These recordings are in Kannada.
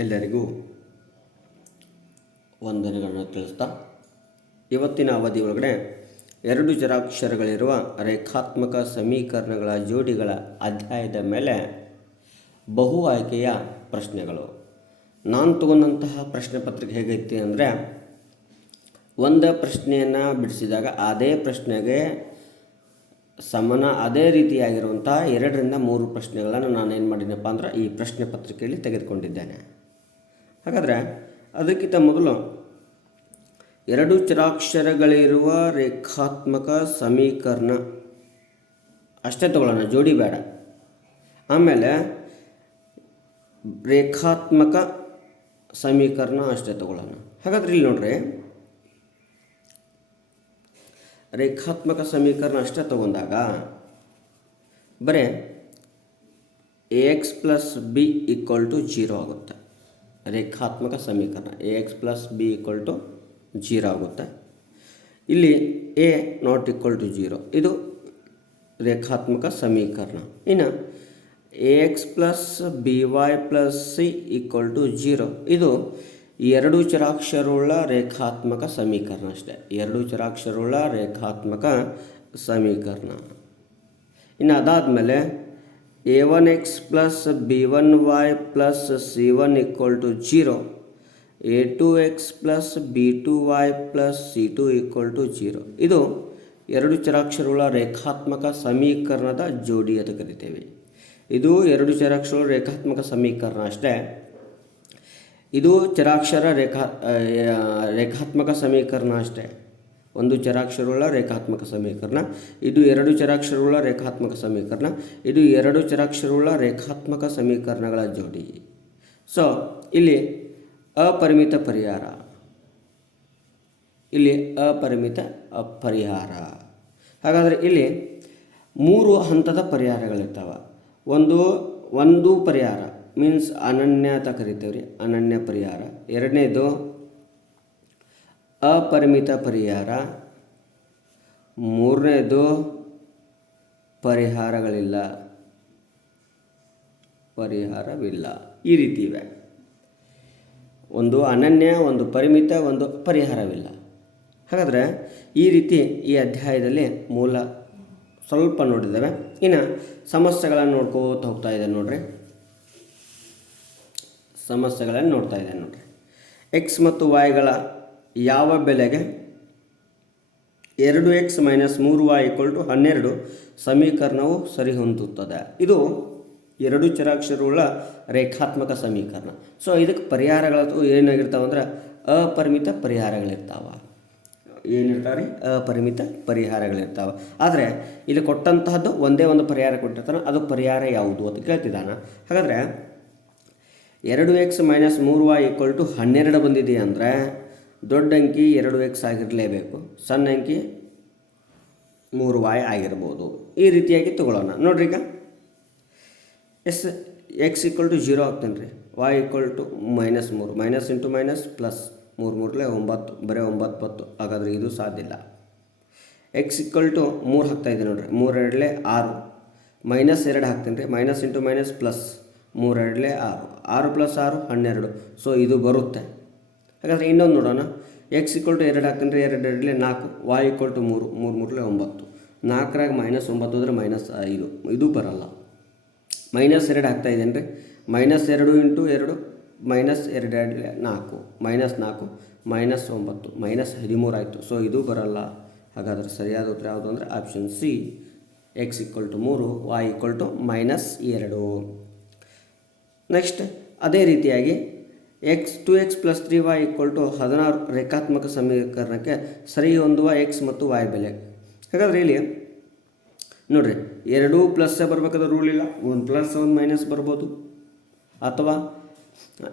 ಎಲ್ಲರಿಗೂ ವಂದನೆಗಳನ್ನು ತಿಳಿಸ್ತಾ ಇವತ್ತಿನ ಅವಧಿ ಒಳಗಡೆ ಎರಡು ಚರಾಕ್ಷರಗಳಿರುವ ರೇಖಾತ್ಮಕ ಸಮೀಕರಣಗಳ ಜೋಡಿಗಳ ಅಧ್ಯಾಯದ ಮೇಲೆ ಬಹು ಆಯ್ಕೆಯ ಪ್ರಶ್ನೆಗಳು. ನಾನು ತಗೊಂಡಂತಹ ಪ್ರಶ್ನೆ ಪತ್ರಿಕೆ ಹೇಗೈತಿ ಅಂದರೆ, ಒಂದು ಪ್ರಶ್ನೆಯನ್ನು ಬಿಡಿಸಿದಾಗ ಅದೇ ಪ್ರಶ್ನೆಗೆ ಅದೇ ರೀತಿಯಾಗಿರುವಂಥ 2ರಿಂದ 3 ಪ್ರಶ್ನೆಗಳನ್ನು ನಾನೇನು ಮಾಡಿನಪ್ಪ ಅಂದ್ರೆ ಈ ಪ್ರಶ್ನೆ ಪತ್ರಿಕೆಯಲ್ಲಿ ತೆಗೆದುಕೊಂಡಿದ್ದೇನೆ. ಹಾಗಾದರೆ ಅದಕ್ಕಿಂತ ಮೊದಲು ಎರಡು ಚರಾಕ್ಷರಗಳಿರುವ ರೇಖಾತ್ಮಕ ಸಮೀಕರಣ ಅಷ್ಟೇ ತಗೊಳ್ಳೋಣ, ಜೋಡಿ ಬೇಡ. ಆಮೇಲೆ ರೇಖಾತ್ಮಕ ಸಮೀಕರಣ ಅಷ್ಟೇ ತಗೊಳ್ಳೋಣ. ಹಾಗಾದ್ರೆ ಇಲ್ಲಿ ನೋಡ್ರಿ, ರೇಖಾತ್ಮಕ ಸಮೀಕರಣ ಅಷ್ಟೇ ತಗೊಂಡಾಗ ಬರೀ AX + B = 0 ಆಗುತ್ತೆ. ರೇಖಾತ್ಮಕ ಸಮೀಕರಣ AX + B = 0 ಆಗುತ್ತೆ. ಇಲ್ಲಿ A ≠ 0 ಇದು ರೇಖಾತ್ಮಕ ಸಮೀಕರಣ. ಇನ್ನು AX + BY + C = 0 ಇದು ಎರಡು ಚರಾಕ್ಷರವುಳ್ಳ ರೇಖಾತ್ಮಕ ಸಮೀಕರಣ ಅಷ್ಟೇ. ಎರಡು ಚರಾಕ್ಷರವುಳ್ಳ ರೇಖಾತ್ಮಕ ಸಮೀಕರಣ. ಇನ್ನು ಅದಾದಮೇಲೆ A1X + B1Y + C1 = 0, A2X + B2Y + C2 = 0 ಇದು ಎರಡು ಚರಾಕ್ಷರವುಳ್ಳ ರೇಖಾತ್ಮಕ ಸಮೀಕರಣದ ಜೋಡಿ ಅಂತ ಕರಿತೇವೆ. ಇದು ಎರಡು ಚರಾಕ್ಷರಗಳ ರೇಖಾತ್ಮಕ ಸಮೀಕರಣ ಅಷ್ಟೇ. ಇದು ಚರಾಕ್ಷರ ರೇಖಾತ್ಮಕ ಸಮೀಕರಣ ಅಷ್ಟೇ. ಒಂದು ಚರಾಕ್ಷರವುಳ್ಳ ರೇಖಾತ್ಮಕ ಸಮೀಕರಣ, ಇದು ಎರಡು ಚರಾಕ್ಷರವುಳ್ಳ ರೇಖಾತ್ಮಕ ಸಮೀಕರಣ, ಇದು ಎರಡು ಚರಾಕ್ಷರವುಳ್ಳ ರೇಖಾತ್ಮಕ ಸಮೀಕರಣಗಳ ಜೋಡಿ. ಸೊ ಇಲ್ಲಿ ಅಪರಿಮಿತ ಪರಿಹಾರ, ಇಲ್ಲಿ ಅಪರಿಮಿತ ಪರಿಹಾರ. ಹಾಗಾದರೆ ಇಲ್ಲಿ 3 ಹಂತದ ಪರಿಹಾರಗಳಿರ್ತಾವೆ. ಒಂದು ಪರಿಹಾರ ಮೀನ್ಸ್ ಅನನ್ಯ ಅಂತ ಕರಿತೇವೆ ರೀ, ಅನನ್ಯ ಪರಿಹಾರ. ಎರಡನೇದು ಅಪರಿಮಿತ ಪರಿಹಾರ. ಮೂರನೇದು ಪರಿಹಾರವಿಲ್ಲ. ಈ ರೀತಿ ಇವೆ. ಒಂದು ಅನನ್ಯ, ಒಂದು ಪರಿಮಿತ, ಒಂದು ಪರಿಹಾರವಿಲ್ಲ. ಹಾಗಾದರೆ ಈ ರೀತಿ ಈ ಅಧ್ಯಾಯದಲ್ಲಿ ಮೂಲ ಸ್ವಲ್ಪ ನೋಡಿದ್ದೇವೆ. ಇನ್ನು ಸಮಸ್ಯೆಗಳನ್ನು ನೋಡ್ಕೋತ ಹೋಗ್ತಾ ಇದೆ ನೋಡ್ರಿ. ಸಮಸ್ಯೆಗಳನ್ನು ನೋಡ್ತಾ ಇದೆ ನೋಡ್ರಿ. X ಮತ್ತು Yಗಳ ಯಾವ ಬೆಲೆಗೆ 2X - 3Y = 12 ಸಮೀಕರಣವು ಸರಿಹೊಂದುತ್ತದೆ. ಇದು ಎರಡು ಚರಾಕ್ಷರವುಳ್ಳ ರೇಖಾತ್ಮಕ ಸಮೀಕರಣ. ಸೊ ಇದಕ್ಕೆ ಪರಿಹಾರಗಳು ಏನಾಗಿರ್ತಾವೆ ಅಂದ್ರೆ ಅಪರಿಮಿತ ಪರಿಹಾರಗಳಿರ್ತಾವೆ. ಏನಿರ್ತಾವೆ? ಅಪರಿಮಿತ ಪರಿಹಾರಗಳಿರ್ತಾವೆ. ಆದರೆ ಇಲ್ಲಿ ಕೊಟ್ಟಂತಹದ್ದು ಒಂದೇ ಒಂದು ಪರಿಹಾರ ಕೊಟ್ಟಿರ್ತಾನೆ. ಅದು ಪರಿಹಾರ ಯಾವುದು ಅಂತ ಕೇಳ್ತಿದ್ದಾನೆ. ಹಾಗಾದರೆ 2X - 3Y = 12 ಬಂದಿದೆ ಅಂದರೆ ದೊಡ್ಡ ಅಂಕಿ 2X ಆಗಿರಲೇಬೇಕು, ಸಣ್ಣ ಅಂಕಿ 3Y ಆಗಿರ್ಬೋದು. ಈ ರೀತಿಯಾಗಿ ತಗೊಳ್ಳೋಣ ನೋಡ್ರಿ. ಈಗ X = 0 ಆಗ್ತಾನೆ ರೀ, Y = -3, minus into minus plus 3 3 9, ಬರೀ 9 10. ಹಾಗಾದರೆ ಇದು ಸಾಧ್ಯ ಇಲ್ಲ. X = 3 ಹಾಕ್ತಾಯಿದೆ ನೋಡ್ರಿ, 3 2 6, -2 ಹಾಕ್ತೀನಿ ರೀ, minus into minus plus 3 2 6, 6 + 6 12. So ಇದು ಬರುತ್ತೆ. ಹಾಗಾದರೆ ಇನ್ನೊಂದು ನೋಡೋಣ. X = 2 ಹಾಕ್ತೀನಿ ರೀ, 2 2 4, Y = 3, 3 3 9, 4ರಾಗ -9 ಹೋದರೆ -5, ಇದು ಬರಲ್ಲ. -2 ಹಾಕ್ತಾಯಿದ್ದೇನೆ ರೀ, -2 × 2, -2 2 4, -4 -9 -13 ಆಯಿತು. ಸೊ ಇದು ಬರಲ್ಲ. ಹಾಗಾದರೆ ಸರಿಯಾದ ಉತ್ತರ ಯಾವುದು ಅಂದರೆ option C, X = 3, Y = -2. Next ಅದೇ ರೀತಿಯಾಗಿ 2X + 3Y = 16 ರೇಖಾತ್ಮಕ ಸಮೀಕರಣಕ್ಕೆ ಸರಿ ಹೊಂದುವ X ಮತ್ತು Y ಬೆಲೆ. ಹಾಗಾದರೆ ಇಲ್ಲಿ ನೋಡಿರಿ, ಎರಡೂ ಪ್ಲಸ್ ಬರಬೇಕಾದ್ರೆ ರೂಲ್ ಇಲ್ಲ. ಒಂದು ಪ್ಲಸ್ ಒಂದು ಮೈನಸ್ ಬರ್ಬೋದು, ಅಥವಾ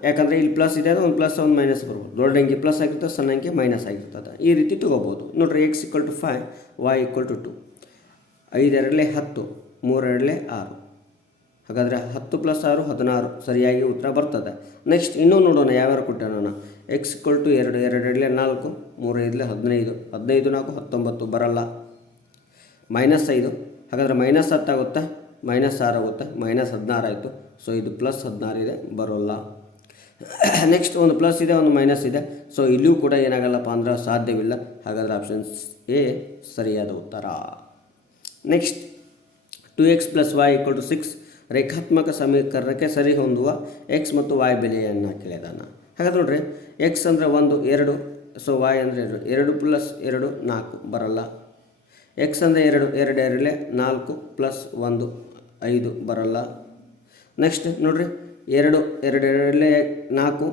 ಯಾಕಂದರೆ ಇಲ್ಲಿ ಪ್ಲಸ್ ಇದೆ ಅಂದರೆ ಒಂದು ಪ್ಲಸ್ ಒಂದು ಮೈನಸ್ ಬರ್ಬೋದು. ದೊಡ್ಡ ಅಂಕಿ ಪ್ಲಸ್ ಆಗಿರ್ತದೆ, ಸಣ್ಣ ಅಂಕಿ ಮೈನಸ್ ಆಗಿರ್ತದೆ. ಈ ರೀತಿ ತೊಗೋಬೋದು ನೋಡಿರಿ. X = 5, Y = 2, 5 2 10, 3 2 6. ಹಾಗಾದರೆ 10 + 6 16 ಸರಿಯಾಗಿ ಉತ್ತರ ಬರ್ತದೆ. ನೆಕ್ಸ್ಟ್ ಇನ್ನೂ ನೋಡೋಣ ಯಾವ್ಯಾರು ಕೊಟ್ಟೋಣ. X = 2, 2 2 4, 3 5 15, 15 4 19 ಬರಲ್ಲ. -5, ಹಾಗಾದರೆ -10 ಆಗುತ್ತೆ, -6 ಆಗುತ್ತೆ, -16 ಆಯಿತು. ಸೊ ಇದು +16 ಇದೆ, ಬರೋಲ್ಲ. ನೆಕ್ಸ್ಟ್ ಒಂದು ಪ್ಲಸ್ ಇದೆ, ಒಂದು ಮೈನಸ್ ಇದೆ. ಸೊ ಇಲ್ಲಿಯೂ ಕೂಡ ಏನಾಗಲ್ಲಪ್ಪ ಅಂದ್ರೆ ಸಾಧ್ಯವಿಲ್ಲ. ಹಾಗಾದರೆ ಆಪ್ಷನ್ ಎ ಸರಿಯಾದ ಉತ್ತರ. ನೆಕ್ಸ್ಟ್ 2x + y = 6 ರೇಖಾತ್ಮಕ ಸಮೀಕರಣಕ್ಕೆ ಸರಿ ಹೊಂದುವ x ಮತ್ತು y ಬೆಲೆಯನ್ನು ಕೇಳಿದಾನ. ಹಾಗಾದ್ರೆ ನೋಡ್ರಿ, x ಅಂದರೆ 1 2, ಸೊ y ಅಂದರೆ 2 2 + 2 4 ಬರಲ್ಲ. x ಅಂದರೆ 2 2 4 + 1 5 ಬರಲ್ಲ. ನೆಕ್ಸ್ಟ್ ನೋಡ್ರಿ, 2 2 4,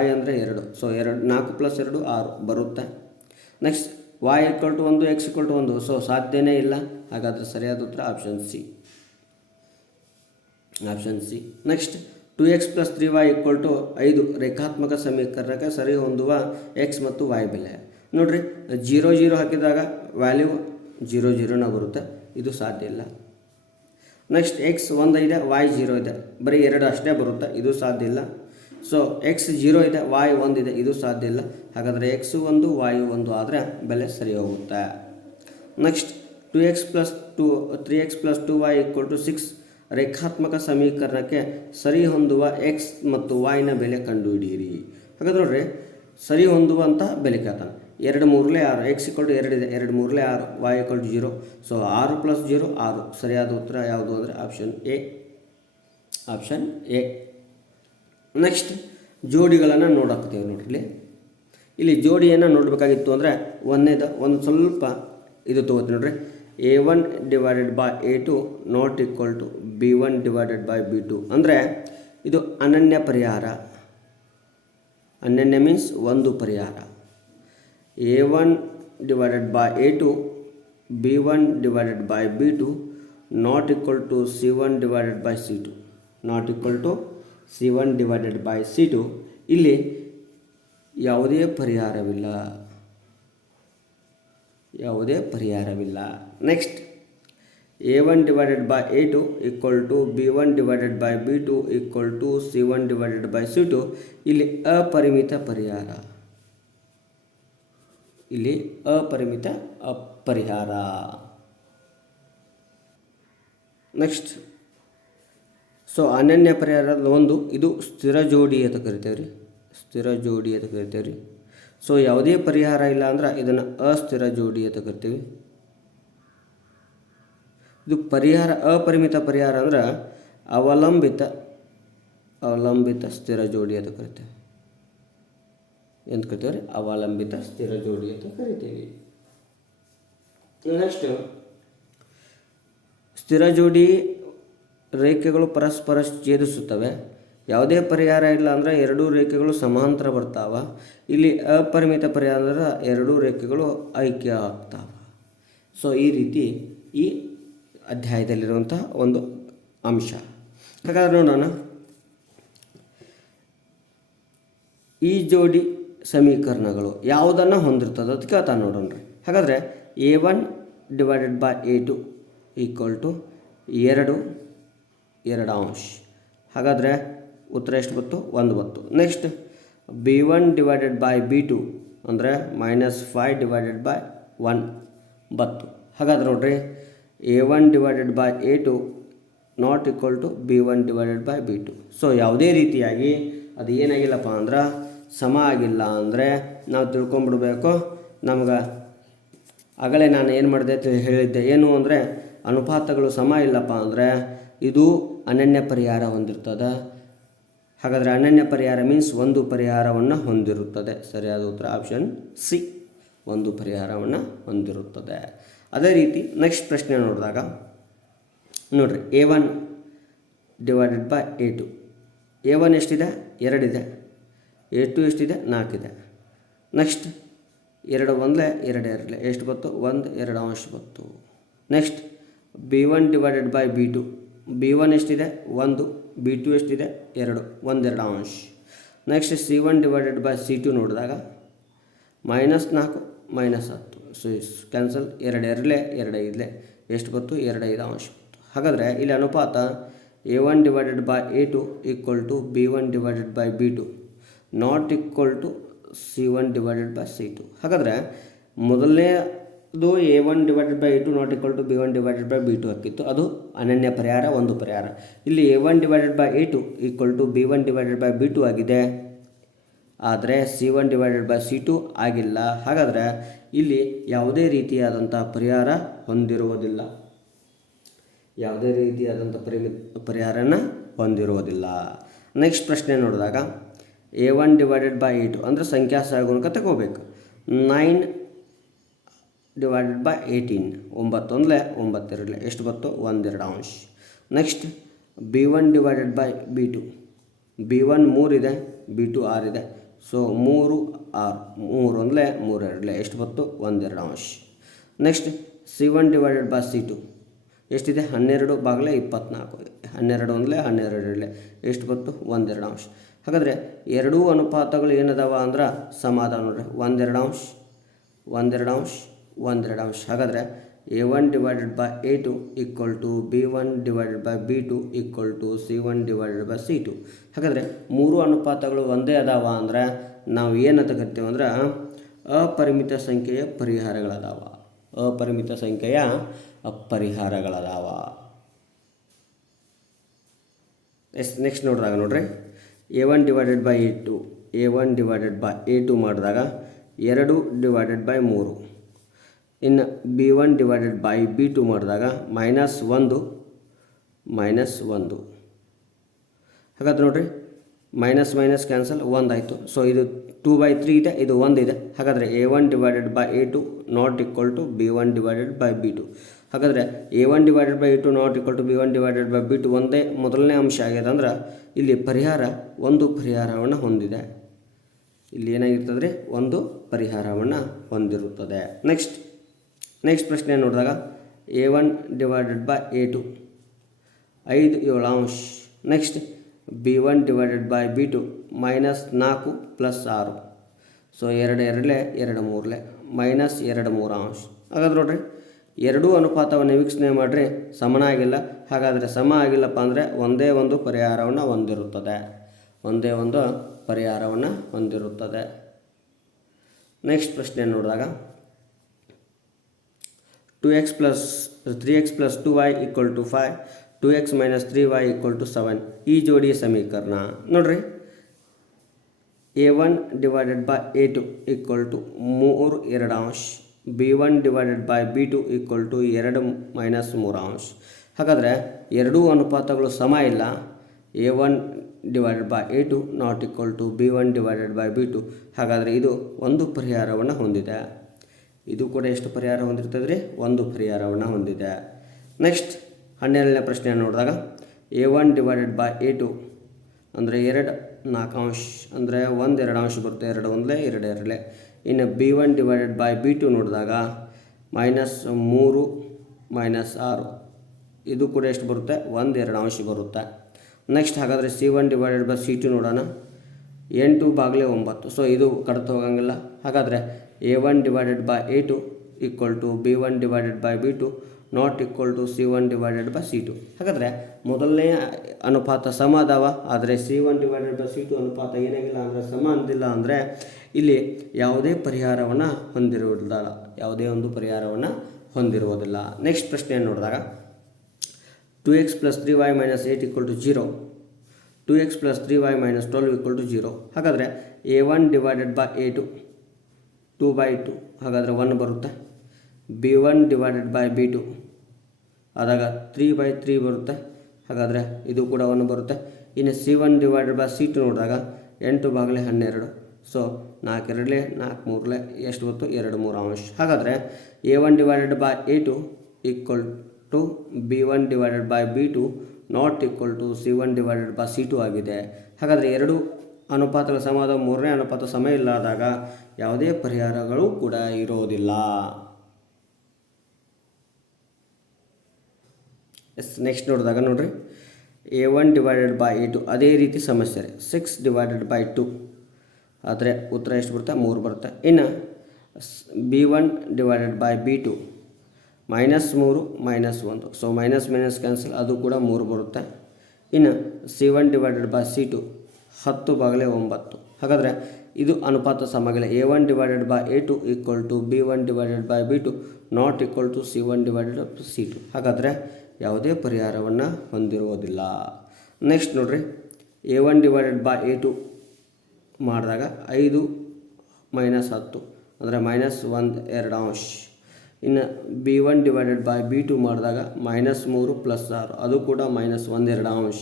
y ಅಂದರೆ 2, ಸೊ 4 + 2 6 ಬರುತ್ತೆ. ನೆಕ್ಸ್ಟ್ y = 1 x = 1, ಸೊ ಸಾಧ್ಯನೇ ಇಲ್ಲ. ಹಾಗಾದರೆ ಸರಿಯಾದ ಉತ್ತರ option C. Next 2x + 3y = 5 ರೇಖಾತ್ಮಕ ಸಮೀಕರಣಕ್ಕೆ ಸರಿ ಹೊಂದುವ x ಮತ್ತು y ಬೆಲೆ. ನೋಡ್ರಿ, 0 0 ಹಾಕಿದಾಗ ವ್ಯಾಲ್ಯೂ 0 0ನ ಬರುತ್ತೆ, ಇದು ಸಾಧ್ಯ ಇಲ್ಲ. ನೆಕ್ಸ್ಟ್ x 1 ಇದೆ, y 0 ಇದೆ, ಬರೀ 2 ಅಷ್ಟೇ ಬರುತ್ತೆ, ಇದು ಸಾಧ್ಯ ಇಲ್ಲ. ಸೊ x 0 ಇದೆ, y 1 ಇದೆ, ಇದು ಸಾಧ್ಯ ಇಲ್ಲ. ಹಾಗಾದರೆ x 1 y 1 ಆದರೆ ಬೆಲೆ ಸರಿ ಹೋಗುತ್ತೆ. ನೆಕ್ಸ್ಟ್ 2x + 3x + 2y = 6 ರೇಖಾತ್ಮಕ ಸಮೀಕರಣಕ್ಕೆ ಸರಿ ಹೊಂದುವ x ಮತ್ತು y ನ ಬೆಲೆ ಕಂಡುಹಿಡಿಯಿರಿ. ಹಾಗಾದ್ರೆ ನೋಡ್ರಿ, ಸರಿ ಹೊಂದುವಂಥ ಬೆಲೆ ಕೇಳ್ತಾನೆ. 2 3 6, x = 2 ಇದೆ, 2 3 6, y = 0, ಸೊ 6 + 0 6. ಸರಿಯಾದ ಉತ್ತರ ಯಾವುದು ಅಂದರೆ ಆಪ್ಷನ್ ಎ. ನೆಕ್ಸ್ಟ್ ಜೋಡಿಗಳನ್ನು ನೋಡಾಕ್ತೀವಿ. ನೋಡ್ರಿ, ಇಲ್ಲಿ ಜೋಡಿಯನ್ನು ನೋಡಬೇಕಾಗಿತ್ತು ಅಂದರೆ ಒಂದು ಸ್ವಲ್ಪ ಇದು ತೊಗೋತೀವಿ. ನೋಡ್ರಿ, a1 / a2 ≠ b1 / b2 ಅಂದರೆ ಇದು ಅನನ್ಯ ಪರಿಹಾರ. ಅನನ್ಯ ಮೀನ್ಸ್ ಒಂದು ಪರಿಹಾರ. a1 / a2 b1 / b2 ≠ c1 / c2 c1 / c2. ಇಲ್ಲಿ ಯಾವುದೇ ಪರಿಹಾರವಿಲ್ಲ. Next a1 / a2 = b1 / b2 = c1 / c2. ಇಲ್ಲಿ ಅಪರಿಮಿತ ಪರಿಹಾರ. ನೆಕ್ಸ್ಟ್ ಸೊ ಅನನ್ಯ ಪರಿಹಾರದ ಒಂದು ಇದು ಸ್ಥಿರ ಜೋಡಿ ಅಂತ ಕರಿತೇವೆ ರೀ. ಸೊ ಯಾವುದೇ ಪರಿಹಾರ ಇಲ್ಲ ಅಂದ್ರೆ ಇದನ್ನು ಅಸ್ಥಿರ ಜೋಡಿ ಅಂತ ಕರಿತೀವಿ. ಇದು ಅಪರಿಮಿತ ಪರಿಹಾರ ಅಂದ್ರೆ ಅವಲಂಬಿತ ಸ್ಥಿರ ಜೋಡಿ ಅಂತ ಕರಿತೇವೆ. ಅವಲಂಬಿತ ಸ್ಥಿರ ಜೋಡಿ ಅಂತ ಕರಿತೀವಿ. ನೆಕ್ಸ್ಟ್ ಸ್ಥಿರ ಜೋಡಿ ರೇಖೆಗಳು ಪರಸ್ಪರ ಛೇದಿಸುತ್ತವೆ. ಯಾವುದೇ ಪರಿಹಾರ ಇಲ್ಲ ಅಂದರೆ ಎರಡೂ ರೇಖೆಗಳು ಸಮಾಂತರ ಬರ್ತಾವೆ. ಇಲ್ಲಿ ಅಪರಿಮಿತ ಪರಿಹಾರ ಅಂದರೆ ಎರಡೂ ರೇಖೆಗಳು ಐಕ್ಯ ಆಗ್ತಾವೆ. ಸೊ ಈ ರೀತಿ ಈ ಅಧ್ಯಾಯದಲ್ಲಿರುವಂಥ ಒಂದು ಅಂಶ. ಹಾಗಾದ್ರೆ ನೋಡೋಣ, ಈ ಜೋಡಿ ಸಮೀಕರಣಗಳು ಯಾವುದನ್ನು ಹೊಂದಿರ್ತದೆ ಅಂತ ಕೇಳ್ತಾನೆ ನೋಡೋಣ. ಹಾಗಾದರೆ a1 / a2 = 2 ಹಾಗಾದರೆ ಉತ್ತರ ಎಷ್ಟು ಬಂತು? 1 ಬಂತು. ನೆಕ್ಸ್ಟ್ b1 / b2 ಅಂದರೆ -5 / 1 ಬಂತು. ಹಾಗಾದ್ರೆ ನೋಡ್ರಿ, a1 / a2 ≠ b1 / b2. So ಯಾವುದೇ ರೀತಿಯಾಗಿ ಅದು ಏನಾಗಿಲ್ಲಪ್ಪ ಅಂದ್ರೆ ಸಮ ಆಗಿಲ್ಲ ಅಂದರೆ ನಾವು ತಿಳ್ಕೊಂಬಿಡ್ಬೇಕು. ನಮ್ಗೆ ಆಗಲೇ ನಾನು ಏನು ಮಾಡಿದೆ ಅಂತ ಹೇಳಿದ್ದೆ, ಏನು ಅಂದರೆ ಅನುಪಾತಗಳು ಸಮ ಇಲ್ಲಪ್ಪ ಅಂದರೆ ಇದು ಅನನ್ಯ ಪರಿಹಾರ ಹೊಂದಿರ್ತದೆ. ಹಾಗಾದರೆ ಅನನ್ಯ ಪರಿಹಾರ ಮೀನ್ಸ್ ಒಂದು ಪರಿಹಾರವನ್ನು ಹೊಂದಿರುತ್ತದೆ. ಸರಿಯಾದ ಉತ್ತರ ಆಪ್ಷನ್ ಸಿ, ಒಂದು ಪರಿಹಾರವನ್ನು ಹೊಂದಿರುತ್ತದೆ. ಅದೇ ರೀತಿ ನೆಕ್ಸ್ಟ್ ಪ್ರಶ್ನೆ ನೋಡಿದಾಗ ನೋಡಿರಿ, a1 / a2. a1 ಎಷ್ಟಿದೆ? 2 ಇದೆ. a2 ಎಷ್ಟಿದೆ? 4 ಇದೆ. ನೆಕ್ಸ್ಟ್ 2 1 2 ಎಷ್ಟು ಬಂತು? 1 2 ಬಂತು. Next b1 / b2. b1 ಎಷ್ಟಿದೆ? 1. b2 ಎಷ್ಟಿದೆ? 2 1 2. ನೆಕ್ಸ್ಟ್ c1 / c2 ನೋಡಿದಾಗ -4 -10, ಸೊ ಕ್ಯಾನ್ಸಲ್. 2 2 2 5 ಎಷ್ಟು ಬಂತು? 2 5 ಬಂತು. ಹಾಗಾದರೆ ಇಲ್ಲಿ ಅನುಪಾತ a1 / a2 = b1 / b2 ≠ c1 / c2. ಹಾಗಾದರೆ ಮೊದಲನೇ ಅದು A1/A2 not equal to B1/B2 ಹಾಕಿತ್ತು, ಅದು ಅನನ್ಯ ಪರಿಹಾರ, ಒಂದು ಪರಿಹಾರ. ಇಲ್ಲಿ A1/A2 ಈಕ್ವಲ್ ಟು B1/B2 ಆಗಿದೆ, ಆದರೆ C1/C2 ಆಗಿಲ್ಲ. ಹಾಗಾದರೆ ಇಲ್ಲಿ ಯಾವುದೇ ರೀತಿಯಾದಂಥ ಪರಿಹಾರ ಹೊಂದಿರುವುದಿಲ್ಲ, ಯಾವುದೇ ರೀತಿಯಾದಂಥ ಪರಿಹಾರನ ಹೊಂದಿರುವುದಿಲ್ಲ. ನೆಕ್ಸ್ಟ್ ಪ್ರಶ್ನೆ ನೋಡಿದಾಗ A1/A2 ಅಂದರೆ ಸಂಖ್ಯಾ ಸಹಗುಣಕ ತಗೋಬೇಕು. 9/18 9 1 9 ಎಷ್ಟು ಬತ್ತು? 1 2 ನೆಕ್ಸ್ಟ್ B1/B2 B1 3 ಇದೆ, B2 6 ಇದೆ. ಸೊ 3 6 3 1 3 2 ಎಷ್ಟು ಬತ್ತು? 1 2 ನೆಕ್ಸ್ಟ್ C1/C2 ಎಷ್ಟಿದೆ? 12/24 12 1 12 2 ಎಷ್ಟು ಬತ್ತು? 1 2 ಹಾಗಾದರೆ ಎರಡೂ ಅನುಪಾತಗಳು ಏನದಾವ ಅಂದ್ರೆ ಸಮಾಧಾನ ನೋಡ್ರಿ, 1 2 1 2 1 2. ಹಾಗಾದರೆ A1/A2 equal to B1/B2 equal to C1/C2. ಹಾಗಾದರೆ ಮೂರು ಅನುಪಾತಗಳು ಒಂದೇ ಅದಾವ ಅಂದ್ರೆ ನಾವು ಏನಂತ ಕರಿತೀವಿ ಅಂದ್ರೆ ಅಪರಿಮಿತ ಸಂಖ್ಯೆಯ ಪರಿಹಾರಗಳದಾವ, ಅಪರಿಮಿತ ಸಂಖ್ಯೆಯ ಪರಿಹಾರಗಳದಾವ. ನೆಕ್ಸ್ಟ್ ನೋಡಿದಾಗ ನೋಡ್ರಿ A1/A2 ಮಾಡಿದಾಗ 2/3. ಇನ್ನು B1/B2 ಮಾಡಿದಾಗ -1 -1. ಹಾಗಾದ್ರೆ ನೋಡ್ರಿ ಮೈನಸ್ ಮೈನಸ್ ಕ್ಯಾನ್ಸಲ್ 1 ಆಯಿತು. ಸೊ ಇದು 2/3 ಇದೆ, ಇದು 1 ಇದೆ. ಹಾಗಾದರೆ A1/A2 not equal to B1/B2. ಹಾಗಾದರೆ A1/A2 not equal to B1/B2 ಒಂದೇ ಮೊದಲನೇ ಅಂಶ ಆಗಿದೆ ಅಂದ್ರೆ ಇಲ್ಲಿ ಪರಿಹಾರ ಒಂದು ಪರಿಹಾರವನ್ನು ಹೊಂದಿದೆ. ಇಲ್ಲಿ ಏನಾಗಿರ್ತದೆ ರೀ? ಒಂದು ಪರಿಹಾರವನ್ನು ಹೊಂದಿರುತ್ತದೆ. ನೆಕ್ಸ್ಟ್ ಪ್ರಶ್ನೆ ನೋಡಿದಾಗ A1/A2 5/7. Next B1/B2 -4 + 6. ಸೊ 2 2 2 3 -2 3. ಹಾಗಾದ್ರೆ ನೋಡ್ರಿ ಎರಡೂ ಅನುಪಾತವನ್ನು ವೀಕ್ಷಣೆ ಮಾಡಿರಿ, ಸಮನಾಗಿಲ್ಲ. ಹಾಗಾದರೆ ಸಮ ಆಗಿಲ್ಲಪ್ಪ ಅಂದರೆ ಒಂದೇ ಒಂದು ಪರಿಹಾರವನ್ನು ಹೊಂದಿರುತ್ತದೆ, ಒಂದೇ ಒಂದು ಪರಿಹಾರವನ್ನು ಹೊಂದಿರುತ್ತದೆ. ನೆಕ್ಸ್ಟ್ ಪ್ರಶ್ನೆ ನೋಡಿದಾಗ 3x + 2y = 5, 2x - 3y = 7. ಈ ಜೋಡಿಯ ಸಮೀಕರಣ ನೋಡ್ರಿ A1/A2 = 3 2, B1/B2 = 2 -3. ಹಾಗಾದರೆ ಎರಡೂ ಅನುಪಾತಗಳು ಸಮ ಇಲ್ಲ. A1/A2 not equal to B1/B2. ಹಾಗಾದರೆ ಇದು ಒಂದು ಪರಿಹಾರವನ್ನು ಹೊಂದಿದೆ. ಇದು ಕೂಡ ಎಷ್ಟು ಪರಿಹಾರ ಹೊಂದಿರ್ತದೆ ರೀ? ಒಂದು ಪರಿಹಾರವನ್ನು ಹೊಂದಿದೆ. ನೆಕ್ಸ್ಟ್ 12ನೇ ಪ್ರಶ್ನೆ ನೋಡಿದಾಗ A1/A2 ಅಂದರೆ 2 4 ಅಂದರೆ 1 2 ಬರುತ್ತೆ, 2 1 2 2. ಇನ್ನು B1/B2 ನೋಡಿದಾಗ -3 -6. ಇದು ಕೂಡ ಎಷ್ಟು ಬರುತ್ತೆ? 1 2 ಬರುತ್ತೆ. ನೆಕ್ಸ್ಟ್ ಹಾಗಾದರೆ C1/C2 ನೋಡೋಣ, 8/9. ಸೊ ಇದು ಕಡಿತ ಹೋಗಂಗಿಲ್ಲ. ಹಾಗಾದರೆ A1/A2 = B1/B2 not equal to C1/C2. ಹಾಗಾದರೆ ಮೊದಲನೆಯ ಅನುಪಾತ ಸಮ ಅದಾವ, ಆದರೆ C1/C2 ಅನುಪಾತ ಏನಾಗಿಲ್ಲ ಅಂದರೆ ಸಮ ಅಂದಿಲ್ಲ. ಅಂದರೆ ಇಲ್ಲಿ ಯಾವುದೇ ಪರಿಹಾರವನ್ನು ಹೊಂದಿರುವುದಿಲ್ಲ, ಯಾವುದೇ ಒಂದು ಪರಿಹಾರವನ್ನು ಹೊಂದಿರುವುದಿಲ್ಲ. ನೆಕ್ಸ್ಟ್ ಪ್ರಶ್ನೆಯನ್ನು ನೋಡಿದಾಗ 2x + 3y - 8 = 0, 2x + 3y - 12 = 0. ಹಾಗಾದರೆ A1/A2 2/2. ಹಾಗಾದರೆ 1 ಬರುತ್ತೆ. B1/B2 ಆದಾಗ 3/3 ಬರುತ್ತೆ. ಹಾಗಾದರೆ ಇದು ಕೂಡ 1 ಬರುತ್ತೆ. ಇನ್ನು C1/C2 ನೋಡಿದಾಗ 8/12. ಸೊ 4 2 4 3 ಎಷ್ಟು ಬತ್ತು? 2 3. ಹಾಗಾದರೆ A1/A2 = B1/B2 not equal to C1/C2 ಆಗಿದೆ. ಹಾಗಾದರೆ ಎರಡು ಅನುಪಾತಗಳ ಸಮಾದ ಮೂರನೇ ಅನುಪಾತ ಸಮ ಇಲ್ಲದಾಗ ಯಾವುದೇ ಪರಿಹಾರಗಳು ಕೂಡ ಇರೋದಿಲ್ಲ. ನೆಕ್ಸ್ಟ್ ನೋಡಿದಾಗ ನೋಡ್ರಿ A1/A2 ಅದೇ ರೀತಿ ಸಮಸ್ಯೆ ರೀ, 6/2. ಆದರೆ ಉತ್ತರ ಎಷ್ಟು ಬರುತ್ತೆ? 3 ಬರುತ್ತೆ. ಇನ್ನು B1/B2 -3 -1. So minus minus cancel, ಅದು ಕೂಡ 3 ಬರುತ್ತೆ. ಇನ್ನು C1/C2 10/9. ಹಾಗಾದರೆ ಇದು ಅನುಪಾತ ಸಮಾಗಿಲ್ಲ. A1 divided by A2 equal to B1 divided by B2 not equal to C1 divided by C2. ಹಾಗಾದರೆ ಯಾವುದೇ ಪರಿಹಾರವನ್ನು ಹೊಂದಿರುವುದಿಲ್ಲ. ನೆಕ್ಸ್ಟ್ ನೋಡಿರಿ, A1 ಡಿವೈಡೆಡ್ ಬೈ A2 ಮಾಡಿದಾಗ 5 ಮೈನಸ್ 10 ಅಂದರೆ -1 2 ಅಂಶ. ಇನ್ನು B1 ಡಿವೈಡೆಡ್ ಬೈ B2 ಮಾಡಿದಾಗ -3 ಪ್ಲಸ್ 6 ಅದು ಕೂಡ -1 2 ಅಂಶ.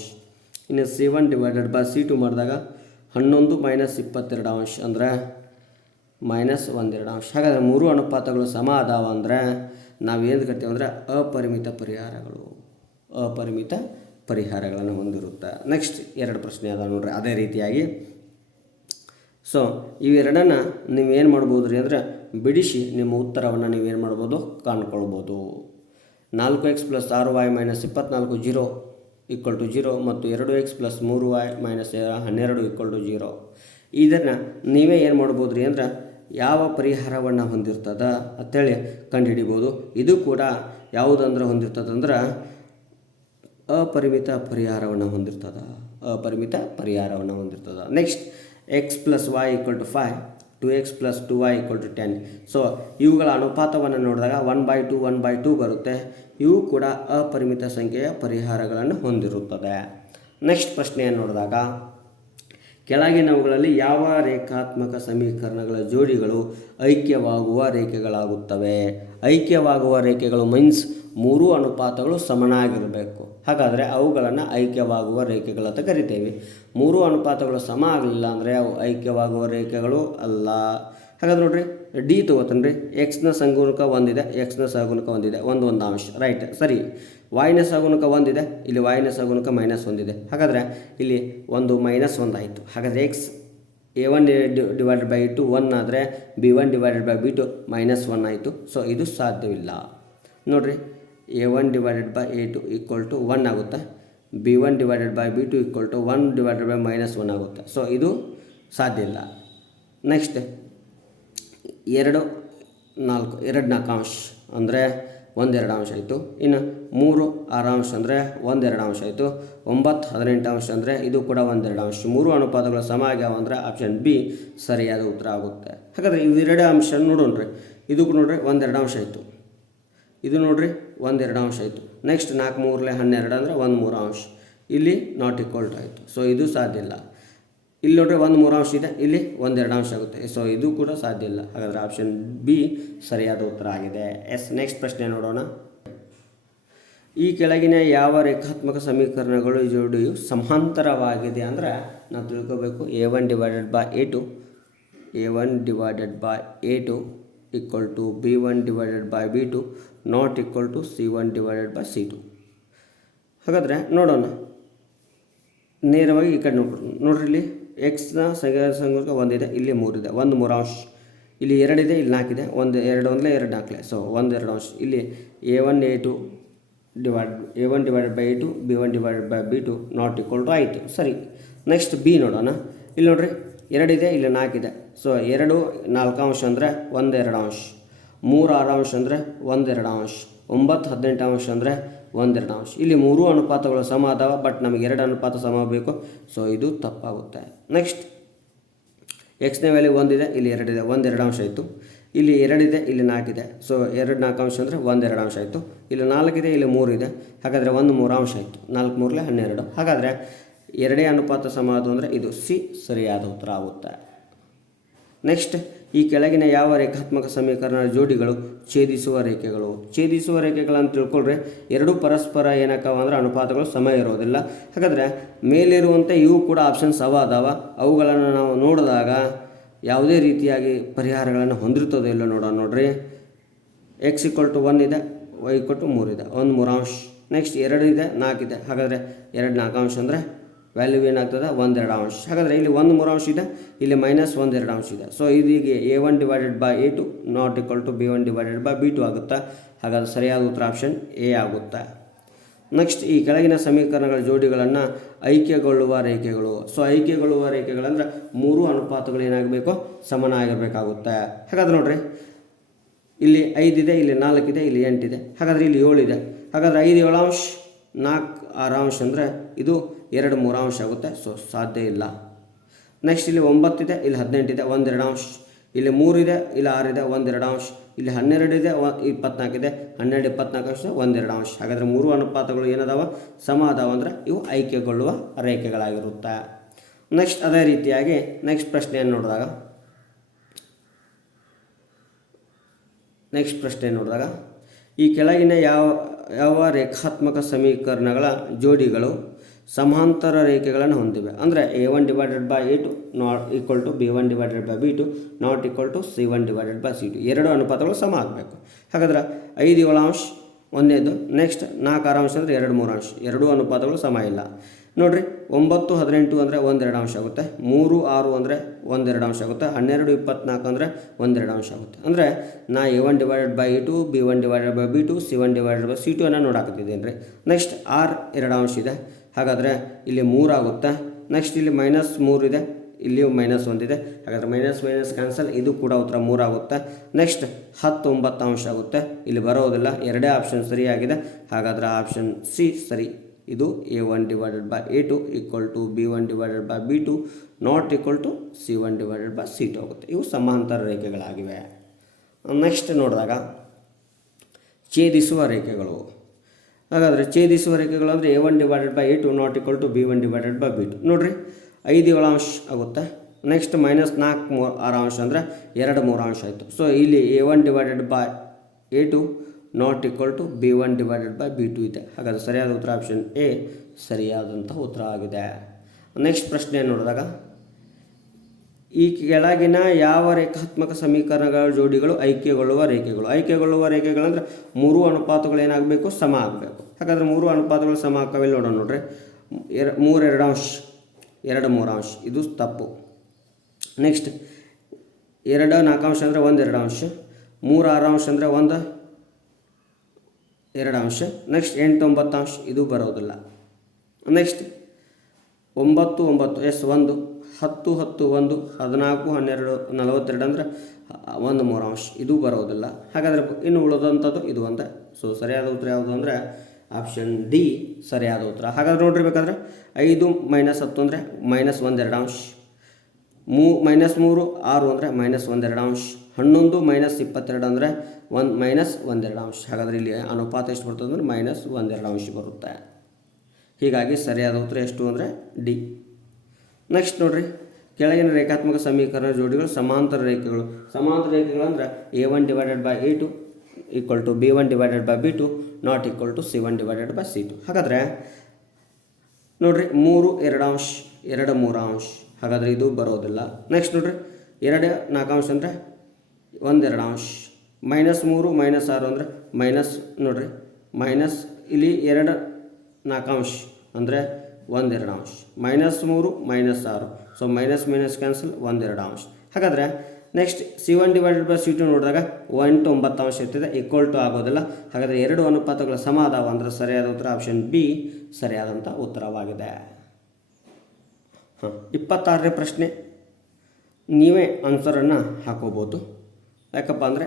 ಇನ್ನು C1 ಡಿವೈಡೆಡ್ ಬೈ C2 ಮಾಡಿದಾಗ 11 ಮೈನಸ್ 22 ಅಂಶ ಅಂದರೆ -1 2 ಅಂಶ. ಹಾಗಾದರೆ ಮೂರು ಅನುಪಾತಗಳು ಸಮ ಅದಾವ ಅಂದರೆ ನಾವೇನು ಕರಿತೀವಿ ಅಂದರೆ ಅಪರಿಮಿತ ಪರಿಹಾರಗಳನ್ನು ಹೊಂದಿರುತ್ತೆ. ನೆಕ್ಸ್ಟ್ 2 ಪ್ರಶ್ನೆ ಅದಾವ ನೋಡ್ರಿ ಅದೇ ರೀತಿಯಾಗಿ. ಸೊ ಇವೆರಡನ್ನು ನೀವೇನು ಮಾಡ್ಬೋದು ರೀ ಅಂದರೆ ಬಿಡಿಸಿ ನಿಮ್ಮ ಉತ್ತರವನ್ನು ನೀವೇನು ಮಾಡ್ಬೋದು ಕಂಡುಕೊಳ್ಬೋದು. 4x + 6y - 24 0 ಈಕ್ವಲ್ ಟು 0 ಮತ್ತು 2x + 3y - 12 ಈಕ್ವಲ್ ಟು 0. ಇದನ್ನು ನೀವೇ ಏನು ಮಾಡ್ಬೋದು ರೀ ಅಂದ್ರೆ ಯಾವ ಪರಿಹಾರವನ್ನು ಹೊಂದಿರ್ತದ ಅಂತೇಳಿ ಕಂಡುಹಿಡಿಬೋದು. ಇದು ಕೂಡ ಯಾವುದಂದ್ರೆ ಹೊಂದಿರ್ತದಂದ್ರೆ ಅಪರಿಮಿತ ಪರಿಹಾರವನ್ನು ಹೊಂದಿರ್ತದ. Next x + y = 5, 2x + 2y = 10. So ಇವುಗಳ ಅನುಪಾತವನ್ನು ನೋಡಿದಾಗ 1/2 1/2 ಬರುತ್ತೆ. ಇವು ಕೂಡ ಅಪರಿಮಿತ ಸಂಖ್ಯೆಯ ಪರಿಹಾರಗಳನ್ನು ಹೊಂದಿರುತ್ತದೆ. ನೆಕ್ಸ್ಟ್ ಪ್ರಶ್ನೆಯನ್ನು ನೋಡಿದಾಗ ಕೆಳಗಿನವುಗಳಲ್ಲಿ ಯಾವ ರೇಖಾತ್ಮಕ ಸಮೀಕರಣಗಳ ಜೋಡಿಗಳು ಐಕ್ಯವಾಗುವ ರೇಖೆಗಳಾಗುತ್ತವೆ? ಐಕ್ಯವಾಗುವ ರೇಖೆಗಳು ಮೀನ್ಸ್ ಮೂರು ಅನುಪಾತಗಳು ಸಮನಾಗಿರಬೇಕು. ಹಾಗಾದರೆ ಅವುಗಳನ್ನು ಐಕ್ಯವಾಗುವ ರೇಖೆಗಳಂತ ಕರಿತೇವೆ. ಮೂರು ಅನುಪಾತಗಳು ಸಮ ಆಗಲಿಲ್ಲ ಅಂದರೆ ಅವು ಐಕ್ಯವಾಗುವ ರೇಖೆಗಳು ಅಲ್ಲ. ಹಾಗಾದ್ರೆ ನೋಡ್ರಿ, ಡಿ ತೊಗೋತಾನೆ ರೀ. ಎಕ್ಸ್ನ ಸಗುಣಕ ಒಂದಿದೆ, ಎಕ್ಸ್ನ ಸಗುಣಕ ಒಂದಿದೆ, ಒಂದು ಅಂಶ ರೈಟ್ ಸರಿ. ವಾಯ್ನ ಸಗುಣಕ ಒಂದಿದೆ, ಇಲ್ಲಿ ವಾಯ್ನ ಸಗುಣಕ -1 ಇದೆ. ಹಾಗಾದರೆ ಇಲ್ಲಿ ಒಂದು -1 ಆಯಿತು. ಹಾಗಾದರೆ X A1 divided by A2 1 ಆದರೆ B1 ಡಿವೈಡೆಡ್ ಬೈ B2 -1 ಆಯಿತು. ಸೊ ಇದು ಸಾಧ್ಯವಿಲ್ಲ. ನೋಡಿರಿ, A1 divided by A2 equal to 1 ಆಗುತ್ತೆ. B1 divided by B2 equal to 1 divided by -1 ಆಗುತ್ತೆ. ಸೊ ಇದು ಸಾಧ್ಯ ಇಲ್ಲ. ನೆಕ್ಸ್ಟ್ 2 4 ಅಂಶ ಅಂದರೆ 1 2 ಅಂಶ ಆಯಿತು. ಇನ್ನು 3 6 ಅಂಶ ಅಂದರೆ 1 2 ಅಂಶ ಆಯಿತು. 9 18 ಅಂಶ ಅಂದರೆ ಇದು ಕೂಡ 1 2 ಅಂಶ. ಮೂರು ಅನುಪಾತಗಳು ಸಮ ಆಗ್ಯಾವ ಅಂದರೆ ಆಪ್ಷನ್ ಬಿ ಸರಿಯಾದ ಉತ್ತರ ಆಗುತ್ತೆ. ಹಾಗಾದರೆ ಇವೆರಡು ಅಂಶ ನೋಡೋಣ್ರಿ. ಇದಕ್ಕೂ ನೋಡ್ರಿ 1 2 ಅಂಶ ಆಯಿತು. ಇದು ನೋಡ್ರಿ 1 2 ಅಂಶ ಆಯಿತು. ನೆಕ್ಸ್ಟ್ 4 3 12 ಅಂದರೆ 1 3 ಅಂಶ. ಇಲ್ಲಿ ನಾಟ್ ಈಕ್ವಲ್ ಟು ಆಯಿತು. ಸೊ ಇದು ಸಾಧ್ಯ ಇಲ್ಲ. ಇಲ್ಲಿ ನೋಡ್ರಿ 1 3 ಅಂಶ ಇದೆ, ಇಲ್ಲಿ 1 2 ಅಂಶ ಆಗುತ್ತೆ. ಸೊ ಇದು ಕೂಡ ಸಾಧ್ಯ ಇಲ್ಲ. ಹಾಗಾದರೆ ಆಪ್ಷನ್ ಬಿ ಸರಿಯಾದ ಉತ್ತರ ಆಗಿದೆ. ನೆಕ್ಸ್ಟ್ ಪ್ರಶ್ನೆ ನೋಡೋಣ. ಈ ಕೆಳಗಿನ ಯಾವ ರೇಖಾತ್ಮಕ ಸಮೀಕರಣಗಳು ಜೋಡಿಯು ಸಮಾಂತರವಾಗಿದೆ ಅಂದರೆ ನಾವು ತಿಳ್ಕೋಬೇಕು. A1 divided by A2 equal to B1 divided by B2 not equal to C1 divided by C2. ಹಾಗಾದರೆ ನೋಡೋಣ, ನೇರವಾಗಿ ಈ ಕಡೆ ನೋಡ್ರಿ. ಇಲ್ಲಿ ಎಕ್ಸ್ನ ಸಂಖ್ಯೆ ಒಂದಿದೆ, ಇಲ್ಲಿ 3 ಇದೆ, 1 3 ಅಂಶ. ಇಲ್ಲಿ 2 ಇದೆ, ಇಲ್ಲಿ 4 ಇದೆ, 1 2 1 2 4. ಸೊ 1 2 ಅಂಶ. ಇಲ್ಲಿ A1 divided by A2 B1 divided by B2 not equal to ಆಯಿತು. ಸರಿ. ನೆಕ್ಸ್ಟ್ ಬಿ ನೋಡೋಣ. ಇಲ್ಲಿ ನೋಡ್ರಿ 2 ಇದೆ, ಇಲ್ಲಿ 4 ಇದೆ. ಸೊ 2 4 ಅಂಶ ಅಂದರೆ 1 2 ಅಂಶ. 3 6 ಅಂಶ ಅಂದರೆ 1 2 ಅಂಶ. 9 18 ಅಂಶ ಅಂದರೆ 1 2 ಅಂಶ. ಇಲ್ಲಿ ಮೂರು ಅನುಪಾತಗಳು ಸಮ ಅದಾವ, ಬಟ್ ನಮಗೆ 2 ಅನುಪಾತ ಸಮ ಬೇಕು. ಸೊ ಇದು ತಪ್ಪಾಗುತ್ತೆ. ನೆಕ್ಸ್ಟ್ ಎಕ್ಸ್ನ ವ್ಯಾಲ್ಯೂ 1 ಇದೆ, ಇಲ್ಲಿ 2 ಇದೆ, 1 2 ಅಂಶ ಆಯಿತು. ಇಲ್ಲಿ 2 ಇದೆ, ಇಲ್ಲಿ 4 ಇದೆ. ಸೊ 2 4 ಅಂಶ ಅಂದರೆ 1 2 ಅಂಶ ಆಯಿತು. ಇಲ್ಲಿ 4 ಇದೆ, ಇಲ್ಲಿ 3 ಇದೆ. ಹಾಗಾದರೆ 1 3 ಅಂಶ ಆಯಿತು. 4 3 12. ಹಾಗಾದರೆ 2 ಅನುಪಾತ ಸಮ ಅದು ಅಂದರೆ ಇದು ಸಿ ಸರಿಯಾದ ಉತ್ತರ ಆಗುತ್ತೆ. ನೆಕ್ಸ್ಟ್, ಈ ಕೆಳಗಿನ ಯಾವ ರೇಖಾತ್ಮಕ ಸಮೀಕರಣ ಜೋಡಿಗಳು ಛೇದಿಸುವ ರೇಖೆಗಳಂತ ತಿಳ್ಕೊಳ್ರಿ. ಎರಡೂ ಪರಸ್ಪರ ಏನಕ್ಕವ ಅಂದರೆ ಅನುಪಾತಗಳು ಸಮ ಇರೋದಿಲ್ಲ. ಹಾಗಾದರೆ ಮೇಲಿರುವಂತೆ ಇವು ಕೂಡ ಆಪ್ಷನ್ಸ್ ಅದಾವ. ಅವುಗಳನ್ನು ನಾವು ನೋಡಿದಾಗ ಯಾವುದೇ ರೀತಿಯಾಗಿ ಪರಿಹಾರಗಳನ್ನು ಹೊಂದಿರ್ತದೆ ಇಲ್ಲ ನೋಡ್ರಿ. ಎಕ್ಸ್ ಈಕ್ವಲ್ ಟು 1 ಇದೆ, ವೈ ಈಕ್ವಲ್ ಟು 3 ಇದೆ, 1 3 ಅಂಶ. ನೆಕ್ಸ್ಟ್ 2 ಇದೆ, 4 ಇದೆ. ಹಾಗಾದರೆ 2 4 ಅಂಶ ಅಂದರೆ ವ್ಯಾಲ್ಯೂ ಏನಾಗ್ತದೆ 1 2 ಅಂಶ. ಹಾಗಾದರೆ ಇಲ್ಲಿ 1 3 ಅಂಶ ಇದೆ, ಇಲ್ಲಿ -1 2 ಅಂಶ ಇದೆ. ಸೊ ಇದೀಗೆ A1 divided by A2 not equal to B1 divided by B2 ಆಗುತ್ತೆ. ಹಾಗಾದರೆ ಸರಿಯಾದ ಉತ್ತರ ಆಪ್ಷನ್ ಎ ಆಗುತ್ತೆ. ನೆಕ್ಸ್ಟ್, ಈ ಕೆಳಗಿನ ಸಮೀಕರಣಗಳ ಜೋಡಿಗಳನ್ನು ಐಕ್ಯಗೊಳ್ಳುವ ರೇಖೆಗಳು. ಸೊ ಐಕ್ಯಗೊಳ್ಳುವ ರೇಖೆಗಳಂದ್ರೆ ಮೂರು ಅನುಪಾತಗಳು ಏನಾಗಬೇಕು, ಸಮನಾಗಿರಬೇಕಾಗುತ್ತೆ. ಹಾಗಾದ್ರೆ ನೋಡ್ರಿ, ಇಲ್ಲಿ 5 ಇದೆ, ಇಲ್ಲಿ 4 ಇದೆ, ಇಲ್ಲಿ 8 ಇದೆ. ಹಾಗಾದರೆ ಇಲ್ಲಿ 7 ಇದೆ. ಹಾಗಾದರೆ 5 7 ಅಂಶ, 4 6 ಅಂಶ ಅಂದರೆ ಇದು 2 3 ಅಂಶ ಆಗುತ್ತೆ. ಸೊ ಸಾಧ್ಯ ಇಲ್ಲ. ನೆಕ್ಸ್ಟ್ ಇಲ್ಲಿ 9 ಇದೆ, ಇಲ್ಲಿ 18 ಇದೆ, 1 2 ಇಲ್ಲಿ 3 ಇದೆ, ಇಲ್ಲಿ 6 ಇದೆ, 1 2 ಇಲ್ಲಿ 12 ಇದೆ, 24 ಇದೆ, 12 24 1 2 ಹಾಗಾದರೆ 3 ಅನುಪಾತಗಳು ಏನದಾವ ಸಮ ಅದಾವ ಅಂದ್ರೆ ಇವು ಆಯ್ಕೆಗೊಳ್ಳುವ ರೇಖೆಗಳಾಗಿರುತ್ತೆ. ನೆಕ್ಸ್ಟ್ ಅದೇ ರೀತಿಯಾಗಿ ನೆಕ್ಸ್ಟ್ ಪ್ರಶ್ನೆಯನ್ನು ನೋಡಿದಾಗ ಈ ಕೆಳಗಿನ ಯಾವ ರೇಖಾತ್ಮಕ ಸಮೀಕರಣಗಳ ಜೋಡಿಗಳು ಸಮಾಂತರ ರೇಖೆಗಳನ್ನು ಹೊಂದಿವೆ ಅಂದರೆ a1/a2 not equal to b1/b2 not equal to c1/c2 ಎರಡು ಅನುಪಾತಗಳು ಸಮ ಆಗಬೇಕು. ಹಾಗಾದ್ರೆ 5 7 ಒಂದೇದು, ನೆಕ್ಸ್ಟ್ 4 6 ಅಂದರೆ 2 3 ಎರಡೂ ಅನುಪಾತಗಳು ಸಮ ಇಲ್ಲ. ನೋಡಿರಿ 9 18 ಅಂದರೆ 1 2 ಆಗುತ್ತೆ, 3 6 ಅಂದರೆ 1 2 ಆಗುತ್ತೆ, 12 24 ಅಂದರೆ 1 2 ಆಗುತ್ತೆ. ಅಂದರೆ ನಾ a1/a2 b1/b2 c1/c2 ಅನ್ನು ನೋಡಾಕತ್ತಿದ್ದೇನೆ ರೀ. ನೆಕ್ಸ್ಟ್ r 2 ಇದೆ, ಹಾಗಾದರೆ ಇಲ್ಲಿ 3 ಆಗುತ್ತೆ. ನೆಕ್ಸ್ಟ್ ಇಲ್ಲಿ -3 ಇದೆ, ಇಲ್ಲಿಯೂ -1 ಇದೆ, ಹಾಗಾದರೆ ಮೈನಸ್ ಕ್ಯಾನ್ಸಲ್, ಇದು ಕೂಡ ಉತ್ತರ 3 ಆಗುತ್ತೆ. ನೆಕ್ಸ್ಟ್ 10 9 ಆಗುತ್ತೆ, ಇಲ್ಲಿ ಬರೋದಿಲ್ಲ, ಎರಡೇ ಆಪ್ಷನ್ ಸರಿಯಾಗಿದೆ, ಹಾಗಾದರೆ ಆಪ್ಷನ್ ಸಿ ಸರಿ. ಇದು a1/a2 equal to b1/b2 not equal to c1/c2 ಆಗುತ್ತೆ. ಇವು ಸಮಾಂತರ ರೇಖೆಗಳಾಗಿವೆ. ನೆಕ್ಸ್ಟ್ ನೋಡಿದಾಗ ಛೇದಿಸುವ ರೇಖೆಗಳು. ಹಾಗಾದರೆ ಛೇದಿಸುವ ರೇಖೆಗಳು ಅಂದರೆ a1/a2 not equal to b1/b2 ನೋಡಿರಿ 5 7 ಆಗುತ್ತೆ. ನೆಕ್ಸ್ಟ್ -4 6 ಅಂದರೆ 2 3 ಆಯಿತು. ಸೊ ಇಲ್ಲಿ a1/a2 not equal to b1/b2 ಇದೆ. ಹಾಗಾದರೆ ಸರಿಯಾದ ಉತ್ತರ ಆಪ್ಷನ್ ಎ ಸರಿಯಾದಂಥ ಉತ್ತರ ಆಗಿದೆ. ನೆಕ್ಸ್ಟ್ ಪ್ರಶ್ನೆಯನ್ನು ನೋಡಿದಾಗ ಈ ಕೆಳಗಿನ ಯಾವ ರೇಖಾತ್ಮಕ ಸಮೀಕರಣಗಳ ಜೋಡಿಗಳು ಆಯ್ಕೆಗೊಳ್ಳುವ ರೇಖೆಗಳಂದರೆ 3 ಅನುಪಾತಗಳು ಏನಾಗಬೇಕು ಸಮ ಆಗಬೇಕು. ಹಾಗಾದರೆ 3 ಅನುಪಾತಗಳು ಸಮ ಆಗ್ತಾವಿಲ್ಲ ನೋಡೋಣ. ನೋಡ್ರಿ 3 2 2 3 ಇದು ತಪ್ಪು. ನೆಕ್ಸ್ಟ್ 2 4 ಅಂದರೆ 1 2 3 6 ಅಂದರೆ 1 2 ನೆಕ್ಸ್ಟ್ 8 9 ಇದು ಬರೋದಿಲ್ಲ. ನೆಕ್ಸ್ಟ್ 9 9 ಎಸ್ 1 10 10 1 14 12 42 ಅಂದರೆ 1 3 ಇದು ಬರೋದಿಲ್ಲ. ಹಾಗಾದರೆ ಇನ್ನು ಉಳಿದಂಥದ್ದು ಇದು ಒಂದೇ. ಸೊ ಸರಿಯಾದ ಉತ್ತರ ಯಾವುದು ಅಂದರೆ ಆಪ್ಷನ್ ಡಿ ಸರಿಯಾದ ಉತ್ತರ. ಹಾಗಾದ್ರೆ ನೋಡಿರ್ಬೇಕಾದ್ರೆ 5 -10 ಅಂದರೆ -1 2 -3 6 ಅಂದರೆ -1 2 11 -22 ಅಂದರೆ -1 2 ಹಾಗಾದರೆ ಇಲ್ಲಿ ಅನುಪಾತ ಎಷ್ಟು ಬರ್ತದೆ ಅಂದರೆ -1 2 ಬರುತ್ತೆ. ಹೀಗಾಗಿ ಸರಿಯಾದ ಉತ್ತರ ಎಷ್ಟು ಅಂದರೆ ಡಿ. ನೆಕ್ಸ್ಟ್ ನೋಡಿರಿ ಕೆಳಗಿನ ರೇಖಾತ್ಮಕ ಸಮೀಕರಣ ಜೋಡಿಗಳು ಸಮಾಂತರ ರೇಖೆಗಳು ಅಂದರೆ a1/a2 equal to b1/b2 not equal to c1/c2. ಹಾಗಾದರೆ ನೋಡಿರಿ 3 2 2 3 ಹಾಗಾದರೆ ಇದು ಬರೋದಿಲ್ಲ. ನೆಕ್ಸ್ಟ್ ನೋಡಿರಿ 2 4 ಅಂದರೆ 1 2 -3 -6 ಅಂದರೆ ನೋಡಿರಿ ಇಲ್ಲಿ 2 4 ಅಂದರೆ 1 2 -3 -6 ಸೊ ಮೈನಸ್ ಕ್ಯಾನ್ಸಲ್ 1 2 ಹಾಗಾದರೆ ನೆಕ್ಸ್ಟ್ c1/c2 ನೋಡಿದಾಗ 1 9 ಇರ್ತದೆ ಈಕ್ವಲ್ ಟು ಆಗೋದಿಲ್ಲ. ಹಾಗಾದರೆ ಎರಡು ಅನುಪಾತಗಳ ಸಮ ಅದಾವ ಅಂದರೆ ಸರಿಯಾದ ಉತ್ತರ ಆಪ್ಷನ್ ಬಿ ಸರಿಯಾದಂಥ ಉತ್ತರವಾಗಿದೆ. 26ನೇ ಪ್ರಶ್ನೆ ನೀವೇ ಆನ್ಸರನ್ನು ಹಾಕೋಬೋದು. ಯಾಕಪ್ಪ ಅಂದರೆ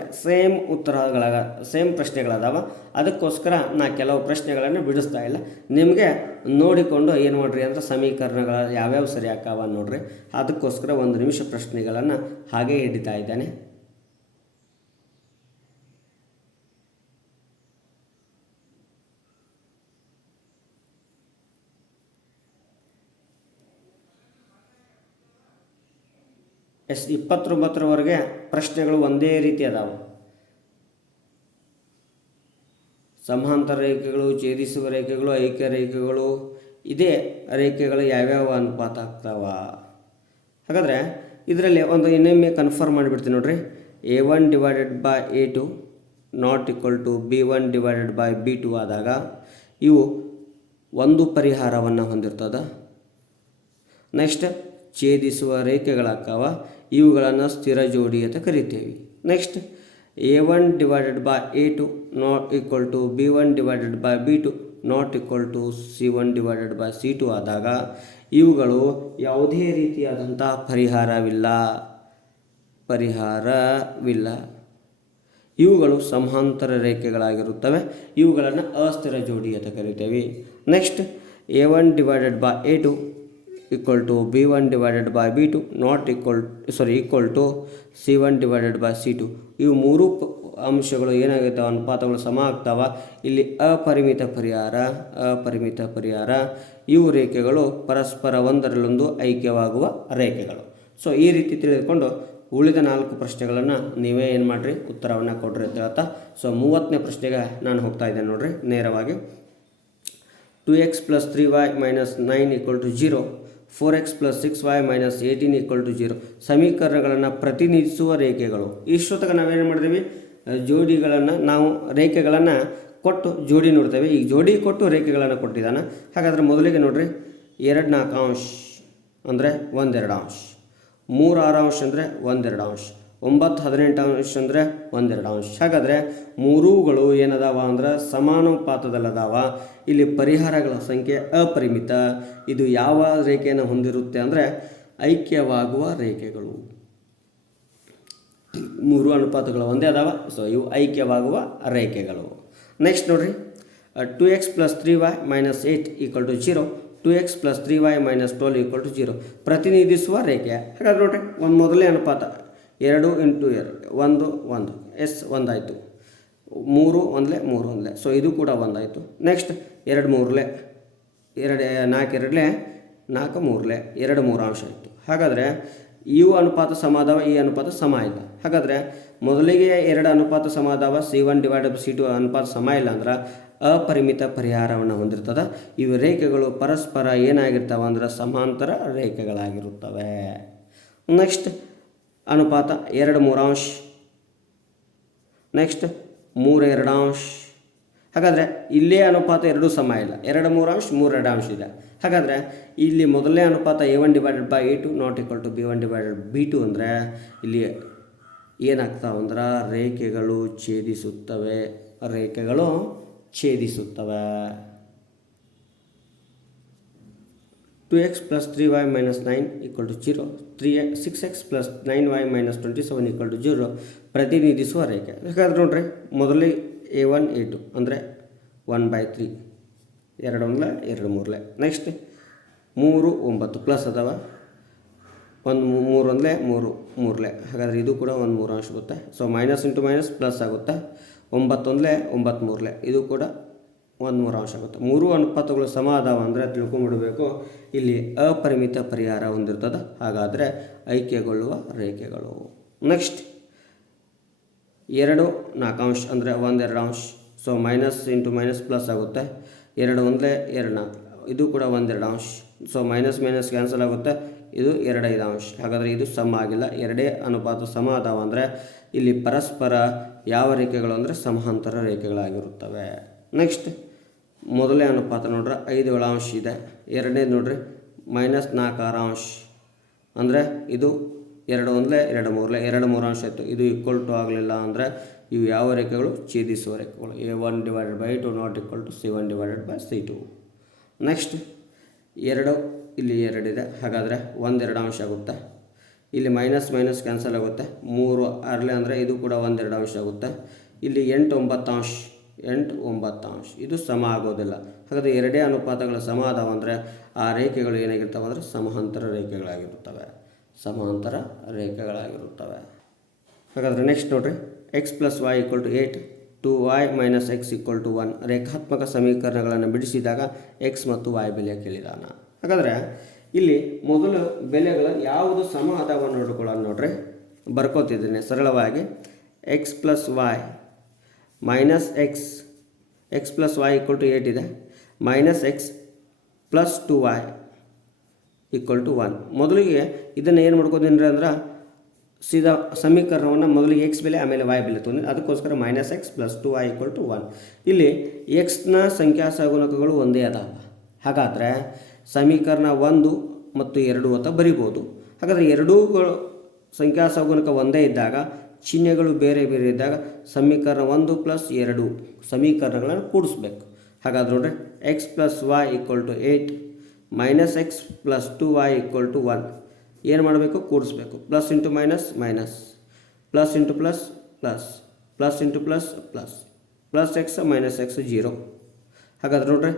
ಸೇಮ್ ಪ್ರಶ್ನೆಗಳದಾವ, ಅದಕ್ಕೋಸ್ಕರ ನಾ ಕೆಲವು ಪ್ರಶ್ನೆಗಳನ್ನು ಬಿಡಿಸ್ತಾ ಇಲ್ಲ. ನಿಮಗೆ ನೋಡಿಕೊಂಡು ಏನು ಮಾಡಿರಿ ಅಂದರೆ ಸಮೀಕರಣಗಳ ಯಾವ್ಯಾವ ಸರಿ ಆಕಾವ ನೋಡ್ರಿ. ಅದಕ್ಕೋಸ್ಕರ 1 ನಿಮಿಷ ಪ್ರಶ್ನೆಗಳನ್ನು ಹಾಗೇ ಹಿಡಿತಾ ಇದ್ದಾನೆ. ಎಸ್ 29ರವರೆಗೆ ಪ್ರಶ್ನೆಗಳು ಒಂದೇ ರೀತಿ ಅದಾವೆ. ಸಮಾಂತರ ರೇಖೆಗಳು, ಛೇದಿಸುವ ರೇಖೆಗಳು, ಐಕ್ಯ ರೇಖೆಗಳು, ಇದೇ ರೇಖೆಗಳು ಯಾವ್ಯಾವ ಅನುಪಾತ ಆಗ್ತಾವ. ಹಾಗಾದರೆ ಇದರಲ್ಲಿ ಒಂದು ಇನ್ನೊಮ್ಮೆ ಕನ್ಫರ್ಮ್ ಮಾಡಿಬಿಡ್ತೀನಿ ನೋಡ್ರಿ. a1/a2 not equal to b1/b2 ಆದಾಗ ಇವು ಒಂದು ಪರಿಹಾರವನ್ನು ಹೊಂದಿರ್ತದೆ. ನೆಕ್ಸ್ಟ್ ಛೇದಿಸುವ ರೇಖೆಗಳಾಗ್ತಾವ, ಇವುಗಳನ್ನು ಸ್ಥಿರ ಜೋಡಿ ಅಂತ ಕರಿತೇವೆ. Next a1/a2 not equal to b1/b2 not equal to c1/c2 ಆದಾಗ ಇವುಗಳು ಯಾವುದೇ ರೀತಿಯಾದಂಥ ಪರಿಹಾರವಿಲ್ಲ. ಇವುಗಳು ಸಮಾಂತರ ರೇಖೆಗಳಾಗಿರುತ್ತವೆ. ಇವುಗಳನ್ನು ಅಸ್ಥಿರ ಜೋಡಿ ಅಂತ ಕರಿತೇವೆ. Next a1/a2 equal to B1 divided by B2 not equal to C1 divided by C2. ಇವು ಮೂರು ಅಂಶಗಳು ಏನಾಗಿರ್ತಾವೆ, ಅನುಪಾತಗಳು ಸಮ ಆಗ್ತಾವ. ಇಲ್ಲಿ ಅಪರಿಮಿತ ಪರಿಹಾರ ಇವು ರೇಖೆಗಳು ಪರಸ್ಪರ ಒಂದರಲ್ಲೊಂದು ಐಕ್ಯವಾಗುವ ರೇಖೆಗಳು. ಸೊ ಈ ರೀತಿ ತಿಳಿದುಕೊಂಡು ಉಳಿದ 4 ಪ್ರಶ್ನೆಗಳನ್ನು ನೀವೇ ಏನು ಮಾಡಿರಿ, ಉತ್ತರವನ್ನು ಕೊಡ್ರಿ ಅಂತ ಹೇಳ್ತಾ. ಸೊ 30ನೇ ಪ್ರಶ್ನೆಗೆ ನಾನು ಹೋಗ್ತಾ ಇದ್ದೇನೆ ನೋಡ್ರಿ ನೇರವಾಗಿ. 2x + 3y - 9 = 0, 4x + 6y - 18 = 0 ಸಮೀಕರಣಗಳನ್ನು ಪ್ರತಿನಿಧಿಸುವ ರೇಖೆಗಳು. ಇಷ್ಟೊತ್ತಿಗೆ ನಾವೇನು ಮಾಡಿದ್ದೀವಿ, ನಾವು ರೇಖೆಗಳನ್ನು ಕೊಟ್ಟು ಜೋಡಿ ನೋಡ್ತೇವೆ. ಈಗ ಜೋಡಿ ಕೊಟ್ಟು ರೇಖೆಗಳನ್ನು ಕೊಟ್ಟಿದ್ದಾನೆ. ಹಾಗಾದರೆ ಮೊದಲಿಗೆ ನೋಡ್ರಿ, 2 4 ಅಂಶ ಅಂದರೆ 1 2 ಅಂಶ, 3 6 ಅಂಶ ಅಂದರೆ 1 2 ಅಂಶ, 9 18 ಅಂಶ ಅಂದರೆ 1 2 ಅಂಶ. ಹಾಗಾದರೆ ಮೂರುಗಳು ಏನದಾವ ಅಂದ್ರೆ ಸಮಾನುಪಾತದಲ್ಲದಾವ. ಇಲ್ಲಿ ಪರಿಹಾರಗಳ ಸಂಖ್ಯೆ ಅಪರಿಮಿತ. ಇದು ಯಾವ ರೇಖೆಯನ್ನು ಹೊಂದಿರುತ್ತೆ ಅಂದರೆ ಐಕ್ಯವಾಗುವ ರೇಖೆಗಳು. ಮೂರು ಅನುಪಾತಗಳು ಒಂದೇ ಅದಾವ. ಸೊ ಇವು ಐಕ್ಯವಾಗುವ ರೇಖೆಗಳು. ನೆಕ್ಸ್ಟ್ ನೋಡ್ರಿ, 2x + 3y - 8 = 0, 2x + 3y - 12 = 0 ಪ್ರತಿನಿಧಿಸುವ ರೇಖೆ. ಹಾಗಾದ್ರೆ ನೋಡ್ರಿ, ಒಂದು ಮೊದಲನೇ ಅನುಪಾತ 2 × 2 1 1 ಎಸ್ ಒಂದಾಯಿತು, 3 1 3 1. ಸೊ ಇದು ಕೂಡ ಒಂದಾಯಿತು. ನೆಕ್ಸ್ಟ್ 2 3 2 4 2 4 3 2 3 ಅಂಶ ಆಯಿತು. ಹಾಗಾದರೆ ಇವು ಅನುಪಾತ ಸಮ ಅದಾವ, ಈ ಅನುಪಾತ ಸಮ ಇಲ್ಲ. ಹಾಗಾದರೆ ಮೊದಲಿಗೆ 2 ಅನುಪಾತ ಸಮ ಅದಾವ, C1 ಡಿವೈಡೆಡ್ C2 ಅನುಪಾತ ಸಮ ಇಲ್ಲ ಅಂದ್ರೆ ಅಪರಿಮಿತ ಪರಿಹಾರವನ್ನು ಹೊಂದಿರ್ತದೆ. ಇವು ರೇಖೆಗಳು ಪರಸ್ಪರ ಏನಾಗಿರ್ತಾವೆ ಅಂದ್ರೆ ಸಮಾಂತರ ರೇಖೆಗಳಾಗಿರುತ್ತವೆ. ನೆಕ್ಸ್ಟ್ ಅನುಪಾತ 2 3 ಅಂಶ, ನೆಕ್ಸ್ಟ್ 3 2 ಅಂಶ. ಹಾಗಾದರೆ ಇಲ್ಲೇ ಅನುಪಾತ ಎರಡೂ ಸಮ ಇಲ್ಲ, 2 3 ಅಂಶ 3 2 ಅಂಶ ಇದೆ. ಹಾಗಾದರೆ ಇಲ್ಲಿ ಮೊದಲನೇ ಅನುಪಾತ A1 divided by A2 not equal to B1 divided B2 ಅಂದರೆ ಇಲ್ಲಿ ಏನಾಗ್ತಾವೆ ಅಂದ್ರೆ ರೇಖೆಗಳು ಛೇದಿಸುತ್ತವೆ. 2x + 3y - 9 = 0, 6x + 9y - 27 = 0 ಪ್ರತಿನಿಧಿಸುವ ರೇಖೆ. ಹಾಗಾದ್ರೆ ನೋಡ್ರಿ, ಮೊದಲೇ A1 A2 ಅಂದರೆ 1/3, 2 1 2 3. ನೆಕ್ಸ್ಟ್ 3 9 ಪ್ಲಸ್ ಅದಾವ, 1 3 1 3 3. ಹಾಗಾದರೆ ಇದು ಕೂಡ 1 3 ಅಂಶ ಬರುತ್ತೆ. So minus into minus plus ಆಗುತ್ತೆ. 9 1 9 3. ಇದು ಕೂಡ 1 3 ಅಂಶ ಆಗುತ್ತೆ. ಮೂರು ಅನುಪಾತಗಳು ಸಮ ಅದಾವ ಅಂದರೆ ತಿಳ್ಕೊಂಡ್ಬಿಡಬೇಕು ಇಲ್ಲಿ ಅಪರಿಮಿತ ಪರಿಹಾರ ಹೊಂದಿರ್ತದೆ. ಹಾಗಾದರೆ ಐಕ್ಯಗೊಳ್ಳುವ ರೇಖೆಗಳು. ನೆಕ್ಸ್ಟ್ 2 4 ಅಂಶ ಅಂದರೆ 1 2 ಅಂಶ. So minus into minus plus ಆಗುತ್ತೆ. 2 1 2 4. ಇದು ಕೂಡ 1 2 ಅಂಶ. ಸೊ ಮೈನಸ್ ಮೈನಸ್ ಕ್ಯಾನ್ಸಲ್ ಆಗುತ್ತೆ. ಇದು 2 5 ಅಂಶ. ಹಾಗಾದರೆ ಇದು ಸಮ ಆಗಿಲ್ಲ. ಎರಡೇ ಅನುಪಾತ ಸಮ ಅದಾವ ಅಂದರೆ ಇಲ್ಲಿ ಪರಸ್ಪರ ಯಾವ ರೇಖೆಗಳು ಅಂದರೆ ಸಮಾಂತರ ರೇಖೆಗಳಾಗಿರುತ್ತವೆ. ನೆಕ್ಸ್ಟ್ ಮೊದಲನೇ ಅನುಪಾತ ನೋಡ್ರೆ 5 7 ಅಂಶ ಇದೆ. ಎರಡನೇದು ನೋಡ್ರಿ -4 6 ಅಂಶ ಅಂದರೆ ಇದು 2 1 2 3 2 3 ಅಂಶ ಆಯಿತು. ಇದು ಈಕ್ವಲ್ ಟು ಆಗಲಿಲ್ಲ ಅಂದರೆ ಇವು ಯಾವ ರೇಖೆಗಳು ಛೇದಿಸುವ ರೇಖೆಗಳು. A1 divided by A2 not equal to C1 divided by C2. Next 2 ಇಲ್ಲಿ 2 ಇದೆ. ಹಾಗಾದರೆ 1 2 ಅಂಶ ಆಗುತ್ತೆ. ಇಲ್ಲಿ ಮೈನಸ್ ಮೈನಸ್ ಕ್ಯಾನ್ಸಲ್ ಆಗುತ್ತೆ. 3 6 ಅಂದರೆ ಇದು ಕೂಡ 1 2 ಅಂಶ ಆಗುತ್ತೆ. ಇಲ್ಲಿ 8 9 ಅಂಶ 8 9 ಅಂಶ. ಇದು ಸಮ ಆಗೋದಿಲ್ಲ. ಹಾಗಾದರೆ ಎರಡೇ ಅನುಪಾತಗಳ ಸಮ ಅದಾವ ಅಂದರೆ ಆ ರೇಖೆಗಳು ಏನಾಗಿರ್ತವೆ ಅಂದರೆ ಸಮಾಂತರ ರೇಖೆಗಳಾಗಿರುತ್ತವೆ. ಹಾಗಾದರೆ ನೆಕ್ಸ್ಟ್ ನೋಡ್ರಿ, x + y = 8, 2y - x = 1 ರೇಖಾತ್ಮಕ ಸಮೀಕರಣಗಳನ್ನು ಬಿಡಿಸಿದಾಗ x ಮತ್ತು y ಬೆಲೆ ಕೇಳಿದಾನ. ಹಾಗಾದರೆ ಇಲ್ಲಿ ಮೊದಲು ಬೆಲೆಗಳು ಯಾವುದು ಸಮ ಅದಾವ ನೋಡ್ಕೊಳ್ಳೋಣ. ನೋಡ್ರಿ, ಬರ್ಕೋತಿದ್ದೀನಿ ಸರಳವಾಗಿ. x + y - x + y = 8 ಇದೆ. -x + 2y = 1. ಮೊದಲಿಗೆ ಇದನ್ನು ಏನು ಮಾಡ್ಕೋತೀನಿ ಅಂದ್ರೆ ಸೀದಾ ಸಮೀಕರಣವನ್ನು ಮೊದಲಿಗೆ x ಬೆಲೆ ಆಮೇಲೆ y ಬೆಲೆ ತೊಗೊಂಡು ಅದಕ್ಕೋಸ್ಕರ -x + 2y = 1. ಇಲ್ಲಿ xನ ಸಂಖ್ಯಾ ಸಹಗುಣಕಗಳು ಒಂದೇ ಅದಾವ. ಹಾಗಾದರೆ ಸಮೀಕರಣ 1 ಮತ್ತು 2 ಅಂತ ಬರಿಬೋದು. ಹಾಗಾದರೆ ಎರಡೂಗಳು ಸಂಖ್ಯಾ ಸಹಗುಣಕ ಒಂದೇ ಇದ್ದಾಗ ಚಿಹ್ನೆಗಳು ಬೇರೆ ಬೇರೆ ಇದ್ದಾಗ ಸಮೀಕರಣ 1 + 2 ಸಮೀಕರಣಗಳನ್ನು ಕೂಡಿಸ್ಬೇಕು. ಹಾಗಾದ್ರೆ ನೋಡ್ರಿ, x + y = 8, -x + 2y = 1 ಏನು ಮಾಡಬೇಕು, ಕೂಡಿಸ್ಬೇಕು. Plus into minus minus, plus into plus plus, plus into plus plus, plus x minus x 0. ಹಾಗಾದ್ರೆ ನೋಡ್ರಿ,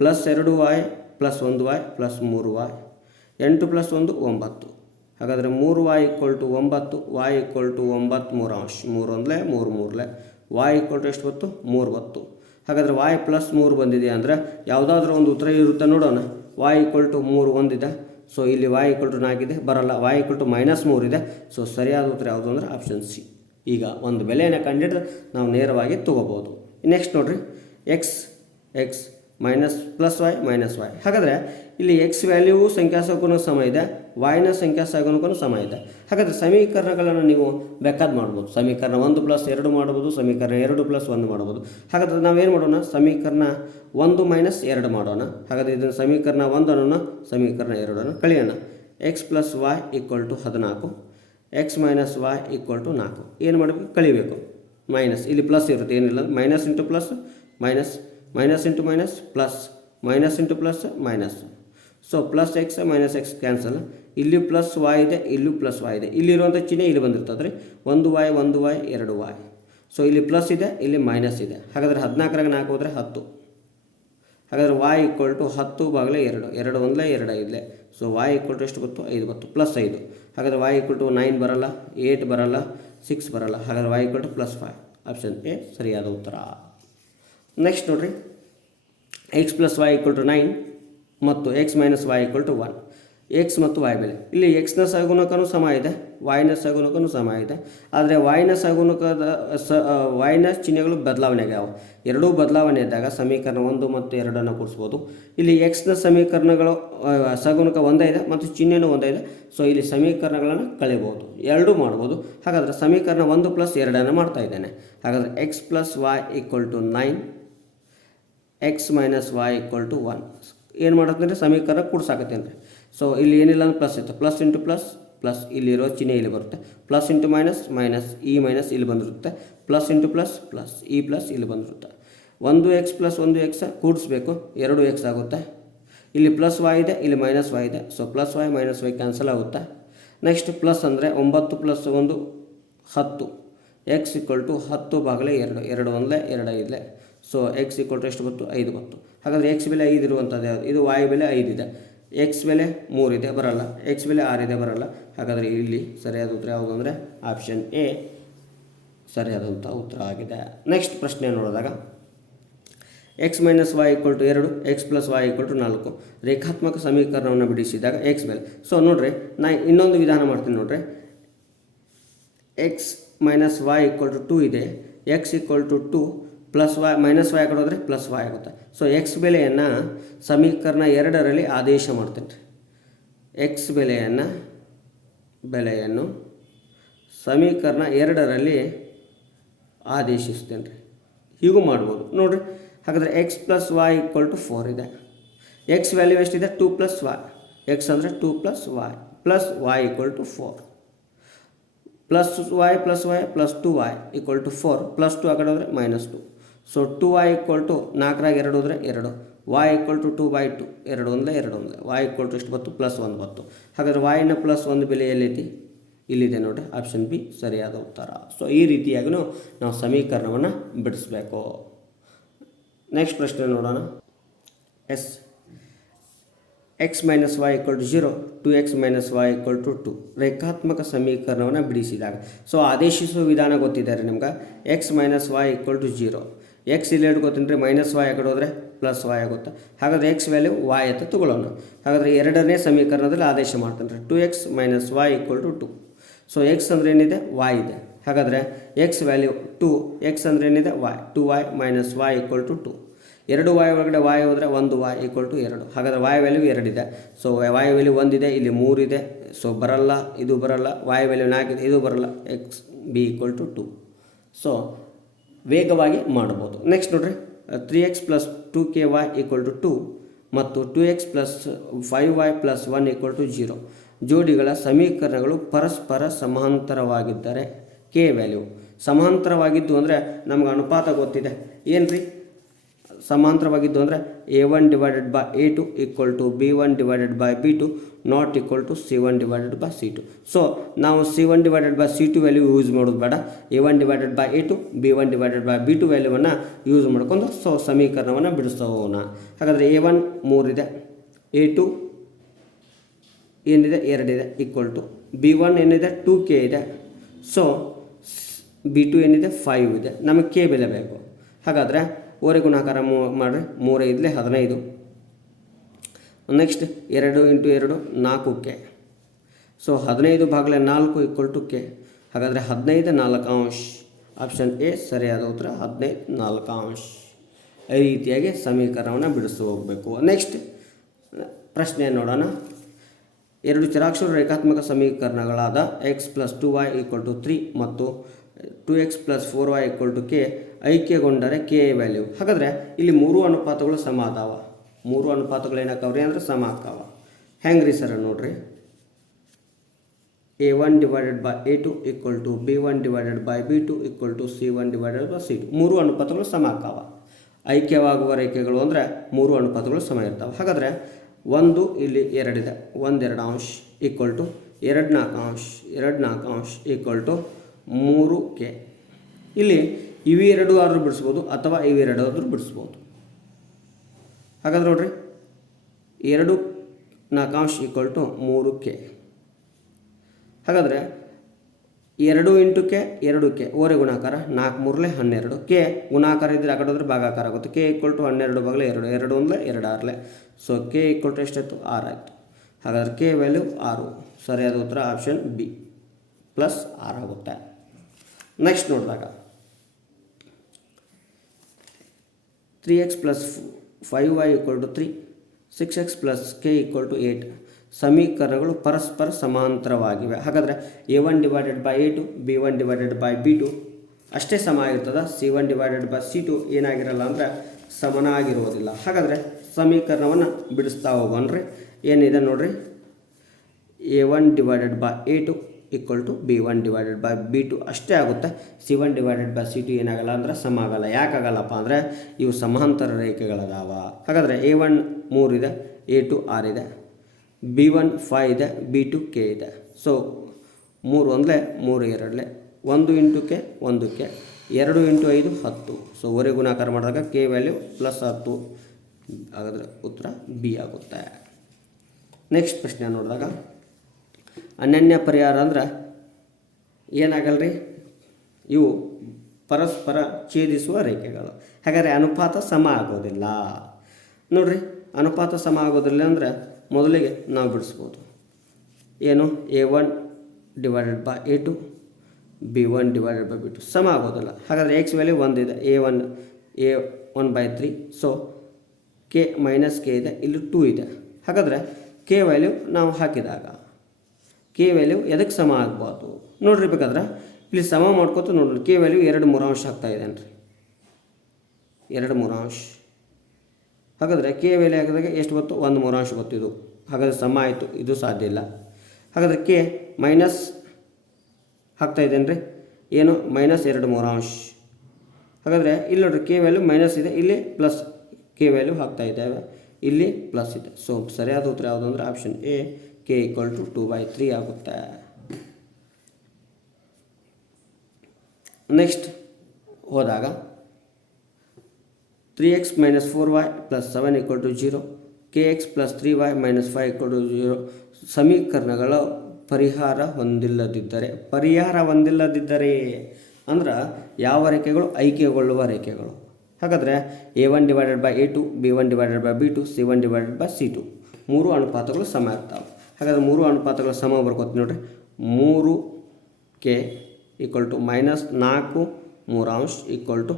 +2y + 1y + 3y 8 + 1 9. ಹಾಗಾದರೆ 3y = 9, y = 93 3 1 3 3 y = ಎಷ್ಟು ಬಂತು 3 ಬಂತು. ಹಾಗಾದರೆ y + 3 ಬಂದಿದೆ ಅಂದರೆ ಯಾವುದಾದ್ರೂ ಒಂದು ಉತ್ತರ ಇರುತ್ತೆ ನೋಡೋಣ. y = 3 ಒಂದಿದೆ, ಸೊ ಇಲ್ಲಿ y = 4 ಇದೆ, ಬರಲ್ಲ. y = -3 ಇದೆ, ಸೊ ಸರಿಯಾದ ಉತ್ತರ ಯಾವುದು ಅಂದರೆ ಆಪ್ಷನ್ ಸಿ. ಈಗ ಒಂದು ಬೆಲೆಯನ್ನು ಕಂಡುಹಿಡಿದ್ರೆ ನಾವು ನೇರವಾಗಿ ತೊಗೋಬೋದು. ನೆಕ್ಸ್ಟ್ ನೋಡಿರಿ, ಎಕ್ಸ್ +y -y. ಹಾಗಾದರೆ ಇಲ್ಲಿ x ವ್ಯಾಲ್ಯೂವು ಸಂಖ್ಯಾಸಹಗುಣ ಸಮ ಇದೆ, yನ ಸಂಖ್ಯಾಸಹಗುಣಕ್ಕೂ ಸಮ ಇದೆ. ಹಾಗಾದರೆ ಸಮೀಕರಣಗಳನ್ನು ನೀವು ಬೇಕಾದ ಮಾಡ್ಬೋದು. ಸಮೀಕರಣ 1 + 2 ಮಾಡ್ಬೋದು, ಸಮೀಕರಣ 2 + 1 ಮಾಡ್ಬೋದು. ಹಾಗಾದರೆ ನಾವೇನು ಮಾಡೋಣ, ಸಮೀಕರಣ 1 - 2 ಮಾಡೋಣ. ಹಾಗಾದರೆ ಇದನ್ನು ಸಮೀಕರಣ 1 ಅನ್ನೋಣ, ಸಮೀಕರಣ 2 ಕಳೆಯೋಣ. x + y = 14, x - y = 4. ಏನು ಮಾಡಬೇಕು, ಕಳಿಬೇಕು. ಮೈನಸ್, ಇಲ್ಲಿ ಪ್ಲಸ್ ಇರುತ್ತೆ, ಏನಿಲ್ಲ, minus into plus minus, minus into minus plus, minus into plus minus. So plus x minus X cancel. ಇಲ್ಲಿ ಪ್ಲಸ್ y ಇದೆ, ಇಲ್ಲೂ ಪ್ಲಸ್ y ಇದೆ. ಇಲ್ಲಿರುವಂಥ ಚಿಹ್ನೆ ಇಲ್ಲಿ ಬಂದಿರ್ತದೆ ರೀ, 1y 1y 2y. ಸೊ ಇಲ್ಲಿ ಪ್ಲಸ್ ಇದೆ, ಇಲ್ಲಿ ಮೈನಸ್ ಇದೆ. ಹಾಗಾದರೆ 14 4 ಹೋದರೆ 10. ಹಾಗಾದರೆ y = 10 / 2, 2 1 2 5. ಸೊ y = ಎಷ್ಟು ಬಂತು, 5 ಬಂತು, ಪ್ಲಸ್ 5. ಹಾಗಾದರೆ y = 9 ಬರಲ್ಲ, 8 ಬರಲ್ಲ, 6 ಬರಲ್ಲ. ಹಾಗಾದರೆ y = +5. ಆಪ್ಷನ್ ಎ ಸರಿಯಾದ ಉತ್ತರ. ನೆಕ್ಸ್ಟ್ ನೋಡಿರಿ, x + y = 9 ಮತ್ತು x - y = 1. x ಮತ್ತು y ಬೆಲೆ ಇಲ್ಲಿ x ನ ಸಹಗುಣಕನೂ ಸಮ ಇದೆ, y ನ ಸಹಗುಣಕನೂ ಸಮ ಇದೆ. ಆದರೆ y ನ ಸಹಗುಣಕದ y ನ ಚಿಹ್ನೆಗಳು ಬದಲಾವಣೆ ಆಗ್ಯಾವ. ಎರಡೂ ಬದಲಾವಣೆ ಇದ್ದಾಗ ಸಮೀಕರಣ 1 ಮತ್ತು 2 ಕೂಡಿಸ್ಬೋದು. ಇಲ್ಲಿ x ನ ಸಮೀಕರಣಗಳು ಸಹಗುಣಕ ಒಂದೇ ಇದೆ ಮತ್ತು ಚಿಹ್ನೆನೂ ಒಂದೇ ಇದೆ. ಸೊ ಇಲ್ಲಿ ಸಮೀಕರಣಗಳನ್ನು ಕಳಿಬೋದು, ಎರಡೂ ಮಾಡ್ಬೋದು. ಹಾಗಾದರೆ ಸಮೀಕರಣ 1 + 2 ಮಾಡ್ತಾ ಇದ್ದೇನೆ. ಹಾಗಾದರೆ x + y = 9, x - y = 1. ಏನು ಮಾಡತ್ತಂದರೆ ಸಮೀಕರಣ ಕೂಡ್ಸಾಕತ್ತೇನೆ ರೀ. ಸೊ ಇಲ್ಲಿ ಏನಿಲ್ಲ ಅಂದ್ರೆ ಪ್ಲಸ್ ಇತ್ತು, ಪ್ಲಸ್ ಇಂಟು ಪ್ಲಸ್ ಪ್ಲಸ್, ಇಲ್ಲಿರೋ ಚಿಹ್ನೆ ಇಲ್ಲಿ ಬರುತ್ತೆ, ಪ್ಲಸ್ ಇಂಟು ಮೈನಸ್ ಮೈನಸ್, ಈ ಮೈನಸ್ ಇಲ್ಲಿ ಬಂದಿರುತ್ತೆ, ಪ್ಲಸ್ ಇಂಟು ಪ್ಲಸ್ ಪ್ಲಸ್, ಈ ಪ್ಲಸ್ ಇಲ್ಲಿ ಬಂದಿರುತ್ತೆ. 1x + 1x ಕೂಡಿಸ್ಬೇಕು, 2x ಆಗುತ್ತೆ. ಇಲ್ಲಿ ಪ್ಲಸ್ y ಇದೆ, ಇಲ್ಲಿ ಮೈನಸ್ y ಇದೆ. So plus y minus y cancel ಆಗುತ್ತೆ. ನೆಕ್ಸ್ಟ್ ಪ್ಲಸ್ ಅಂದರೆ 9 + 1 10, x = 10 / 2, 2 1 2 5. ಸೊ x = ಎಷ್ಟು ಬಂತು, 5 ಬಂತು. ಹಾಗಾದರೆ x ಬೆಲೆ 5 ಇರುವಂಥದ್ದು ಯಾವುದು, ಇದು y ಬೆಲೆ 5 ಇದೆ, x ಬೆಲೆ 3 ಇದೆ, ಬರಲ್ಲ. x ಬೆಲೆ 6 ಇದೆ, ಬರಲ್ಲ. ಹಾಗಾದರೆ ಇಲ್ಲಿ ಸರಿಯಾದ ಉತ್ತರ ಯಾವುದು ಅಂದರೆ ಆಪ್ಷನ್ ಎ ಸರಿಯಾದಂಥ ಉತ್ತರ ಆಗಿದೆ. ನೆಕ್ಸ್ಟ್ ಪ್ರಶ್ನೆ ನೋಡಿದಾಗ x - y = 2, x + y = 4. ರೇಖಾತ್ಮಕ ಸಮೀಕರಣವನ್ನು ಬಿಡಿಸಿದಾಗ x ಬೆಲೆ. ಸೊ ನೋಡಿರಿ, ನಾನು ಇನ್ನೊಂದು ವಿಧಾನ ಮಾಡ್ತೀನಿ ನೋಡಿರಿ. x - y = 2 ಇದೆ, x = 2 plus y minus y ಕೊಡೋದ್ರೆ ಪ್ಲಸ್ y ಆಗುತ್ತೆ. ಸೊ ಎಕ್ಸ್ ಬೆಲೆಯನ್ನು ಸಮೀಕರಣ 2ರಲ್ಲಿ ಆದೇಶ ಮಾಡ್ತೇನೆ ರೀ. ಎಕ್ಸ್ ಬೆಲೆಯನ್ನು ಸಮೀಕರಣ 2ರಲ್ಲಿ ಆದೇಶಿಸ್ತೇನೆ ರೀ. ಹೀಗೂ ಮಾಡ್ಬೋದು ನೋಡಿರಿ. ಹಾಗಾದರೆ x + y = 4 ಇದೆ. ಎಕ್ಸ್ ವ್ಯಾಲ್ಯೂ ಎಷ್ಟಿದೆ, 2 + y. ಎಕ್ಸ್ ಅಂದರೆ 2 + y plus y = 4, plus y + y plus 2y = 4, plus 2 ಆ ಕಡೆ ಹೋದರೆ -2. ಸೊ 2y = 4 2 ಹೋದರೆ 2, y = 2/2, 2 1 2 1, y = ಎಷ್ಟು ಬಂತು, +1 ಬಂತು. ಹಾಗಾದರೆ y ನ +1 ಬೆಲೆ ಎಲ್ಲೈತಿ, ಇಲ್ಲಿದೆ ನೋಡಿರಿ, ಆಪ್ಷನ್ ಬಿ ಸರಿಯಾದ ಉತ್ತರ. ಸೊ ಈ ರೀತಿಯಾಗಿ ನಾವು ಸಮೀಕರಣವನ್ನು ಬಿಡಿಸಬೇಕು. ನೆಕ್ಸ್ಟ್ ಪ್ರಶ್ನೆ ನೋಡೋಣ. x - y = 0, 2x - y = 2. ರೇಖಾತ್ಮಕ ಸಮೀಕರಣವನ್ನು ಬಿಡಿಸಿದಾಗ ಸೊ ಆದೇಶಿಸುವ ವಿಧಾನ ಗೊತ್ತಿದ್ದಾರೆ ನಿಮ್ಗೆ. x - y = 0, x ಇಲ್ಲಿ ಇಟ್ಕೋತೀನಿ ರೀ, ಮೈನಸ್ y ಆ ಕಡೆ ಹೋದರೆ ಪ್ಲಸ್ y ಆಗುತ್ತೆ. ಹಾಗಾದರೆ x ವ್ಯಾಲ್ಯೂ y ಅಂತ ತೊಗೊಳ್ಳೋಣ. ಹಾಗಾದರೆ 2ನೇ ಸಮೀಕರಣದಲ್ಲಿ ಆದೇಶ ಮಾಡ್ತಾನೆ ರೀ, 2x - y = 2. ಸೊ x ಅಂದರೆ ಏನಿದೆ, y ಇದೆ. ಹಾಗಾದರೆ x ವ್ಯಾಲ್ಯೂ 2, x ಅಂದರೆ ಏನಿದೆ, y, 2y - y = 2. 2y ಒಳಗಡೆ y ಹೋದರೆ 1y = 2. ಹಾಗಾದರೆ y ವ್ಯಾಲ್ಯೂ 2 ಇದೆ. ಸೊ y ವ್ಯಾಲ್ಯೂ 1 ಇದೆ, ಇಲ್ಲಿ 3 ಇದೆ. ಸೊ ಬರಲ್ಲ, ಇದು ಬರಲ್ಲ. y ವ್ಯಾಲ್ಯೂ 4 ಇದೆ, ಇದು ಬರಲ್ಲ. b = 2. ಸೊ ವೇಗವಾಗಿ ಮಾಡ್ಬೋದು. ನೆಕ್ಸ್ಟ್ ನೋಡಿರಿ, 3x + 2ky = 2 ಮತ್ತು 2x + 5y + 1 = 0. ಜೋಡಿಗಳ ಸಮೀಕರಣಗಳು ಪರಸ್ಪರ ಸಮಾಂತರವಾಗಿದ್ದರೆ ಕೆ ವ್ಯಾಲ್ಯೂ. ಸಮಾಂತರವಾಗಿದ್ದು ಅಂದರೆ ನಮ್ಗೆ ಅನುಪಾತ ಗೊತ್ತಿದೆ, ಏನು ರೀ, ಸಮಾಂತರವಾಗಿದ್ದು ಅಂದರೆ a1 / a2 = b1 / b2 not = c1 / c2. So ನಾವು c1 / c2 ವ್ಯಾಲ್ಯೂ ಯೂಸ್ ಮಾಡೋದು ಬೇಡ, a1 / a2 b1 / b2 ವ್ಯಾಲ್ಯೂವನ್ನು ಯೂಸ್ ಮಾಡ್ಕೊಂಡು ಸೊ ಸಮೀಕರಣವನ್ನು ಬಿಡಿಸೋಣ. ಹಾಗಾದರೆ a1 3 ಇದೆ, a2 ಏನಿದೆ 2 ಇದೆ ಈಕ್ವಲ್ ಟು B1 ಏನಿದೆ 2K ಇದೆ. ಸೊ B2 ಏನಿದೆ 5 ಇದೆ. ನಮಗೆ ಕೆ ಬೆಲೆ ಬೇಕು. ಹಾಗಾದರೆ ಓರೆ ಗುಣಾಕಾರ ಮಾಡಿರಿ. 3 5 15. Next 2 × 2 4K. ಸೊ 15 ಭಾಗಲೆ 4 ಈಕ್ವಲ್ ಟು ಕೆ. ಹಾಗಾದರೆ 15 4 ಆಪ್ಷನ್ ಎ ಸರಿಯಾದ ಉತ್ತರ 15 4. ಈ ರೀತಿಯಾಗಿ ಸಮೀಕರಣವನ್ನು ಬಿಡಿಸಿ ಹೋಗಬೇಕು. ನೆಕ್ಸ್ಟ್ ಪ್ರಶ್ನೆ ನೋಡೋಣ. ಎರಡು ಚರಾಕ್ಷರ ರೇಖಾತ್ಮಕ ಸಮೀಕರಣಗಳಾದ x + 2y = 3 ಮತ್ತು 2x + 4y = k ಐಕ್ಯಗೊಂಡರೆ K value. ಹಾಗಾದರೆ ಇಲ್ಲಿ 3 ಅನುಪಾತಗಳು ಸಮ ಅದಾವ. 3 ಅನುಪಾತಗಳು ಏನಾಕವ್ರಿ ಅಂದ್ರೆ ಸಮ ಆಕಾವ. ಹೆಂಗೆ ರೀ ಸರ್ ನೋಡ್ರಿ. a1 / a2 = b1 / b2 = c1 / c2. 3 ಅನುಪಾತಗಳು ಸಮ ಆಕಾವ. ಐಕ್ಯವಾಗುವ ರೇಖೆಗಳು ಅಂದರೆ 3 ಅನುಪಾತಗಳು ಸಮ ಇರ್ತಾವೆ. ಹಾಗಾದರೆ 1 ಇಲ್ಲಿ 2 ಇದೆ. 1 2 equal to 2 4 2 4 equal to 3k. ಇಲ್ಲಿ ಇವೆರಡು ಆದರೂ ಬಿಡಿಸ್ಬೋದು ಅಥವಾ ಇವೆರಡು ಆದರೂ ಬಿಡಿಸ್ಬೋದು. ಹಾಗಾದ್ರೆ ನೋಡ್ರಿ 2 4 ಈಕ್ವಲ್ ಟು 3k. ಹಾಗಾದರೆ 2 × k 2k ಓರೆ ಗುಣಾಕಾರ 4 3 12. ಕೆ ಗುಣಾಕಾರ ಇದ್ದರೆ ಆ ಕಡೆ ಹೋದ್ರೆ ಭಾಗಾಕಾರ ಆಗುತ್ತೆ. K equal to 12 / 2 2 1 2 6. So K equal to ಎಷ್ಟಾಯಿತು 6 ಆಯಿತು. ಹಾಗಾದ್ರೆ ಕೆ ವ್ಯಾಲ್ಯೂ 6. ಸರಿಯಾದ ಉತ್ತರ ಆಪ್ಷನ್ ಬಿ +6 ಆಗುತ್ತೆ. ನೆಕ್ಸ್ಟ್ ನೋಡಿದಾಗ 3x + 5y = 3 6x + k = 8 ಸಮೀಕರಣಗಳು ಪರಸ್ಪರ ಸಮಾಂತರವಾಗಿವೆ. ಹಾಗಾದರೆ a1 / a2 b1 / b2 ಅಷ್ಟೇ ಸಮ ಆಗಿರ್ತದೆ. c1 / c2 ಏನಾಗಿರಲ್ಲ ಅಂದರೆ ಸಮನಾಗಿರುವುದಿಲ್ಲ. ಹಾಗಾದರೆ ಸಮೀಕರಣವನ್ನು ಬಿಡಿಸ್ತಾ ಹೋಗೋಣ್ರಿ. ಏನಿದೆ ನೋಡ್ರಿ. a1 / a2 = b1 / b2 ಅಷ್ಟೇ ಆಗುತ್ತೆ. c1 / c2 ಏನಾಗಲ್ಲ ಅಂದರೆ ಸಮ ಆಗಲ್ಲ. ಯಾಕಾಗಲ್ಲಪ್ಪ ಅಂದರೆ ಇವು ಸಮಾಂತರ ರೇಖೆಗಳದಾವ. ಹಾಗಾದರೆ a1 3 ಇದೆ, a2 6 ಇದೆ, b1 5 ಇದೆ, b2 k ಇದೆ. So 3 1 3 2 1 × k 1k 2 × 5 10. ಸೊ ಓರೆ ಗುಣಾಕಾರ ಮಾಡಿದಾಗ ಕೆ ವ್ಯಾಲ್ಯೂ +10. ಹಾಗಾದರೆ ಉತ್ತರ ಬಿ ಆಗುತ್ತೆ. ನೆಕ್ಸ್ಟ್ ಪ್ರಶ್ನೆ ನೋಡಿದಾಗ ಅನನ್ಯ ಪರಿಹಾರ ಅಂದ್ರೆ ಏನಾಗಲ್ರಿ, ಇವು ಪರಸ್ಪರ ಛೇದಿಸುವ ರೇಖೆಗಳು. ಹಾಗಾದರೆ ಅನುಪಾತ ಸಮ ಆಗೋದಿಲ್ಲ. ನೋಡ್ರಿ, ಅನುಪಾತ ಸಮ ಆಗೋದಿಲ್ಲ ಅಂದರೆ ಮೊದಲಿಗೆ ನಾವು ಬಿಡಿಸ್ಬೋದು. ಏನು a1 / a2 b1 / b2 ಸಮ ಆಗೋದಿಲ್ಲ. ಹಾಗಾದರೆ ಎಕ್ಸ್ ವ್ಯಾಲ್ಯೂ 1 ಇದೆ, a1/3. ಸೊ ಕೆ - ಕೆ ಇದೆ, ಇಲ್ಲಿ 2 ಇದೆ. ಹಾಗಾದರೆ ಕೆ ವ್ಯಾಲ್ಯೂ ನಾವು ಹಾಕಿದಾಗ ಕೆ ವ್ಯಾಲ್ಯೂ ಎದಕ್ಕೆ ಸಮ ಆಗ್ಬೋದು ನೋಡ್ರಿ. ಬೇಕಾದ್ರೆ ಇಲ್ಲಿ ಸಮ ಮಾಡ್ಕೋತ ನೋಡ್ರಿ. ಕೆ ವ್ಯಾಲ್ಯೂ 2 3 ಆಗ್ತಾ ಇದೇನು ರೀ, 2 3. ಹಾಗಾದರೆ ಕೆ ವ್ಯಾಲ್ಯೂ ಹಾಕಿದಾಗ ಎಷ್ಟು ಗೊತ್ತು, 1 3 ಗೊತ್ತು. ಇದು ಹಾಗಾದರೆ ಸಮ ಆಯಿತು, ಇದು ಸಾಧ್ಯ ಇಲ್ಲ. ಹಾಗಾದರೆ ಕೆ ಮೈನಸ್ ಹಾಕ್ತಾ ಇದ್ದೇನೆ ರೀ. ಏನು -2 3. ಹಾಗಾದರೆ ಇಲ್ಲಿ ನೋಡ್ರಿ ಕೆ ವ್ಯಾಲ್ಯೂ ಮೈನಸ್ ಇದೆ, ಇಲ್ಲಿ ಪ್ಲಸ್ ಕೆ ವ್ಯಾಲ್ಯೂ ಹಾಕ್ತಾ ಇದ್ದೇವೆ, ಇಲ್ಲಿ ಪ್ಲಸ್ ಇದೆ. ಸೊ ಸರಿಯಾದ ಉತ್ತರ ಯಾವುದು ಅಂದರೆ ಆಪ್ಷನ್ ಎ ಕೆ = 2/3 ಆಗುತ್ತೆ. ನೆಕ್ಸ್ಟ್ ಹೋದಾಗ 3x - 4y + 7 = 0 kx + 3y - 5 = 0 ಸಮೀಕರಣಗಳ ಪರಿಹಾರ ಹೊಂದಿಲ್ಲದಿದ್ದರೆ ಅಂದ್ರೆ ಯಾವ ರೇಖೆಗಳು ಐಕ್ಯಗೊಳ್ಳುವ ರೇಖೆಗಳು. ಹಾಗಾದರೆ a1 / a2 b1 / b2 c1 / c2 3 ಅನುಪಾತಗಳು ಸಮ ಇರ್ತಾವೆ. ಹಾಗಾದರೆ 3 ಅನುಪಾತಗಳು ಸಮ ಬರ್ಕೋತೀವಿ ನೋಡ್ರಿ. 3k = -4 3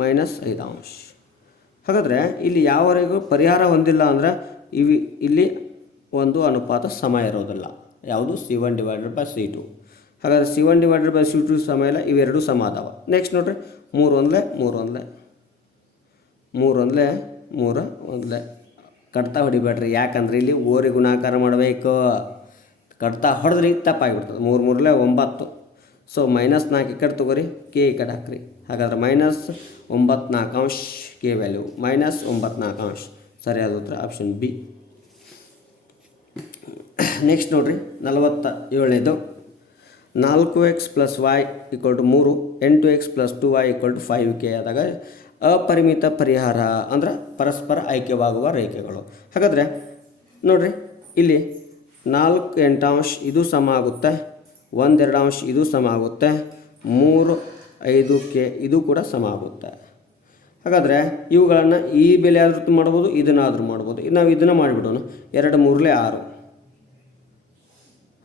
7 - 5. ಹಾಗಾದರೆ ಇಲ್ಲಿ ಯಾವ ರೇಖೆಗಳು ಪರಿಹಾರ ಹೊಂದಿಲ್ಲ ಅಂದರೆ ಇಲ್ಲಿ ಒಂದು ಅನುಪಾತ ಸಮ ಇರೋದಿಲ್ಲ. ಯಾವುದು c1 / c2. ಹಾಗಾದರೆ c1 / c2 ಸಮ ಇಲ್ಲ, ಇವೆರಡು ಸಮ ಅದಾವ. ನೆಕ್ಸ್ಟ್ ನೋಡ್ರಿ 3 1 3 1 3 1 ಕಟ್ತಾ ಹೊಡಿಬೇಡ್ರಿ. ಯಾಕಂದ್ರೆ ಇಲ್ಲಿ ಓರೆ ಗುಣಾಕಾರ ಮಾಡಬೇಕು. ಕಟ್ತಾ ಹೊಡೆದ್ರಿ ತಪ್ಪಾಗಿಬಿಡ್ತದೆ. 3 3 9. ಸೊ -4 ಈ ಕಡೆ ತೊಗೋರಿ, ಕೆ ಈ ಕಡೆ ಹಾಕ್ರಿ. ಹಾಗಾದ್ರೆ -9 4 ಕೆ ವ್ಯಾಲ್ಯೂ -9 4. ಸರಿಯಾದ ಉತ್ತರ ಆಪ್ಷನ್ ಬಿ. ನೆಕ್ಸ್ಟ್ ನೋಡ್ರಿ 47ನೇದು 4x + y = 3 8x + 2y = 5k ಆದಾಗ ಅಪರಿಮಿತ ಪರಿಹಾರ ಅಂದ್ರೆ ಪರಸ್ಪರ ಐಕ್ಯವಾಗುವ ರೇಖೆಗಳು. ಹಾಗಾದರೆ ನೋಡಿರಿ ಇಲ್ಲಿ 4/8 ಇದು ಸಮ ಆಗುತ್ತೆ, 1/2 ಇದು ಸಮ ಆಗುತ್ತೆ, 3/5 ಇದು ಕೂಡ ಸಮ ಆಗುತ್ತೆ. ಹಾಗಾದರೆ ಇವುಗಳನ್ನು ಈ ಬೆಲೆ ಆದರೂ ಮಾಡ್ಬೋದು, ಇದನ್ನಾದರೂ ಮಾಡ್ಬೋದು. ನಾವು ಇದನ್ನು ಮಾಡಿಬಿಡೋಣ. 2 3 6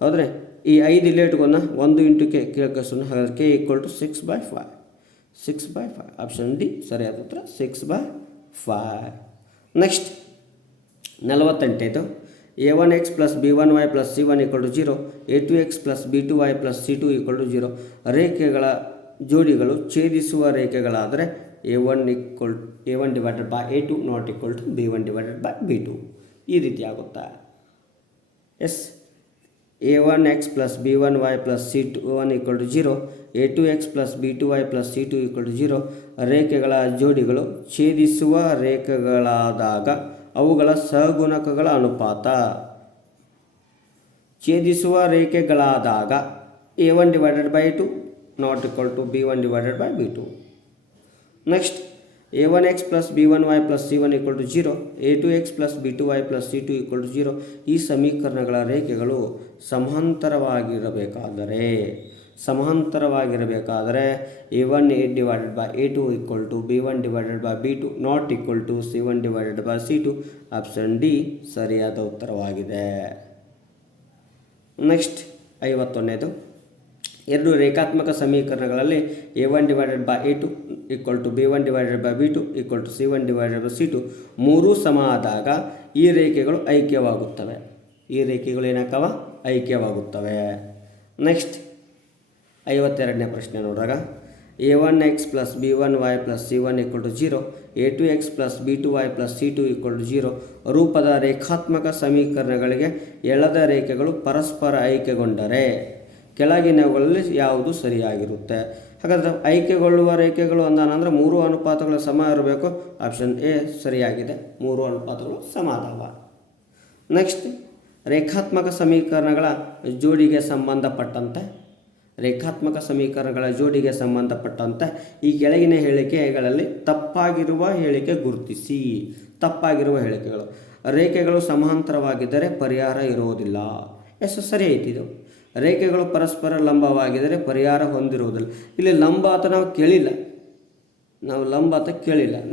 ಹೌದ್ರೆ ಈ 5 ಇಲ್ಲೇ ಇಟ್ಕೊಂಡು 1 ಇಂಟು ಕೆ ಕೇಳ್ಕಸೋಣ. ಹಾಗಾದ್ರೆ ಕೆ = 6/5. 6/5 ಆಪ್ಷನ್ ಡಿ ಸರಿಯಾದ ಉತ್ತರ 6/5. Next 48. a1x + b1y + c1 = 0, a2x + b2y + c2 = 0. ರೇಖೆಗಳ ಜೋಡಿಗಳು ಛೇದಿಸುವ ರೇಖೆಗಳಾದರೆ a1/a2 not equal to b1/b2 ಈ ರೀತಿ ಆಗುತ್ತಾ. S a1x + b1y + c1 = 0, a2x + b2y + c2 = 0. ರೇಖೆಗಳ ಜೋಡಿಗಳು ಛೇದಿಸುವ ರೇಖೆಗಳಾದಾಗ ಅವುಗಳ ಸಹಗುಣಕಗಳ ಅನುಪಾತ. ಛೇದಿಸುವ ರೇಖೆಗಳಾದಾಗ a1/a2 not equal to b1/b2. Next a1x + b1y + c1 = 0, a2x + b2y + c2 = 0. ಈ ಸಮೀಕರಣಗಳ ರೇಖೆಗಳು ಸಮಾಂತರವಾಗಿರಬೇಕಾದರೆ a1/a2 = b1/b2 not equal to c1/c2. Option D ಸರಿಯಾದ ಉತ್ತರವಾಗಿದೆ. ನೆಕ್ಸ್ಟ್ 51. ಎರಡು ರೇಖಾತ್ಮಕ ಸಮೀಕರಣಗಳಲ್ಲಿ a1/a2 = b1/b2 = c1/c2 ಮೂರೂ ಸಮ ಆದಾಗ ಈ ರೇಖೆಗಳು ಐಕ್ಯವಾಗುತ್ತವೆ. ಐಕ್ಯವಾಗುತ್ತವೆ. ನೆಕ್ಸ್ಟ್ 52ನೇ ಪ್ರಶ್ನೆ ನೋಡಿದಾಗ a1x + b1y + c1 = 0, a2x + b2y + c2 = 0. ರೂಪದ ರೇಖಾತ್ಮಕ ಸಮೀಕರಣಗಳಿಗೆ ಎಳೆದ ರೇಖೆಗಳು ಪರಸ್ಪರ ಐಕ್ಯಗೊಂಡರೆ ಕೆಳಗಿನವುಗಳಲ್ಲಿ ಯಾವುದು ಸರಿಯಾಗಿರುತ್ತೆ? ಹಾಗಾದರೆ ಐಕ್ಯಗೊಳ್ಳುವ ರೇಖೆಗಳು ಅಂದಾನಂದ್ರೆ 3 ಅನುಪಾತಗಳು ಸಮ ಇರಬೇಕು. ಆಪ್ಷನ್ ಎ ಸರಿಯಾಗಿದೆ, 3 ಅನುಪಾತಗಳು ಸಮ ಅದಾವ. ನೆಕ್ಸ್ಟ್ ರೇಖಾತ್ಮಕ ಸಮೀಕರಣಗಳ ಜೋಡಿಗೆ ಸಂಬಂಧಪಟ್ಟಂತೆ ಈ ಕೆಳಗಿನ ಹೇಳಿಕೆಗಳಲ್ಲಿ ತಪ್ಪಾಗಿರುವ ಹೇಳಿಕೆ ಗುರುತಿಸಿ. ತಪ್ಪಾಗಿರುವ ಹೇಳಿಕೆಗಳು: ರೇಖೆಗಳು ಸಮಾಂತರವಾಗಿದ್ದರೆ ಪರಿಹಾರ ಇರುವುದಿಲ್ಲ. ಸರಿ ಐತಿ ಇದು. ರೇಖೆಗಳು ಪರಸ್ಪರ ಲಂಬವಾಗಿದ್ದರೆ ಪರಿಹಾರ ಹೊಂದಿರುವುದಿಲ್ಲ. ಇಲ್ಲಿ ಲಂಬ ಅಂತ ನಾವು ಕೇಳಿಲ್ಲ.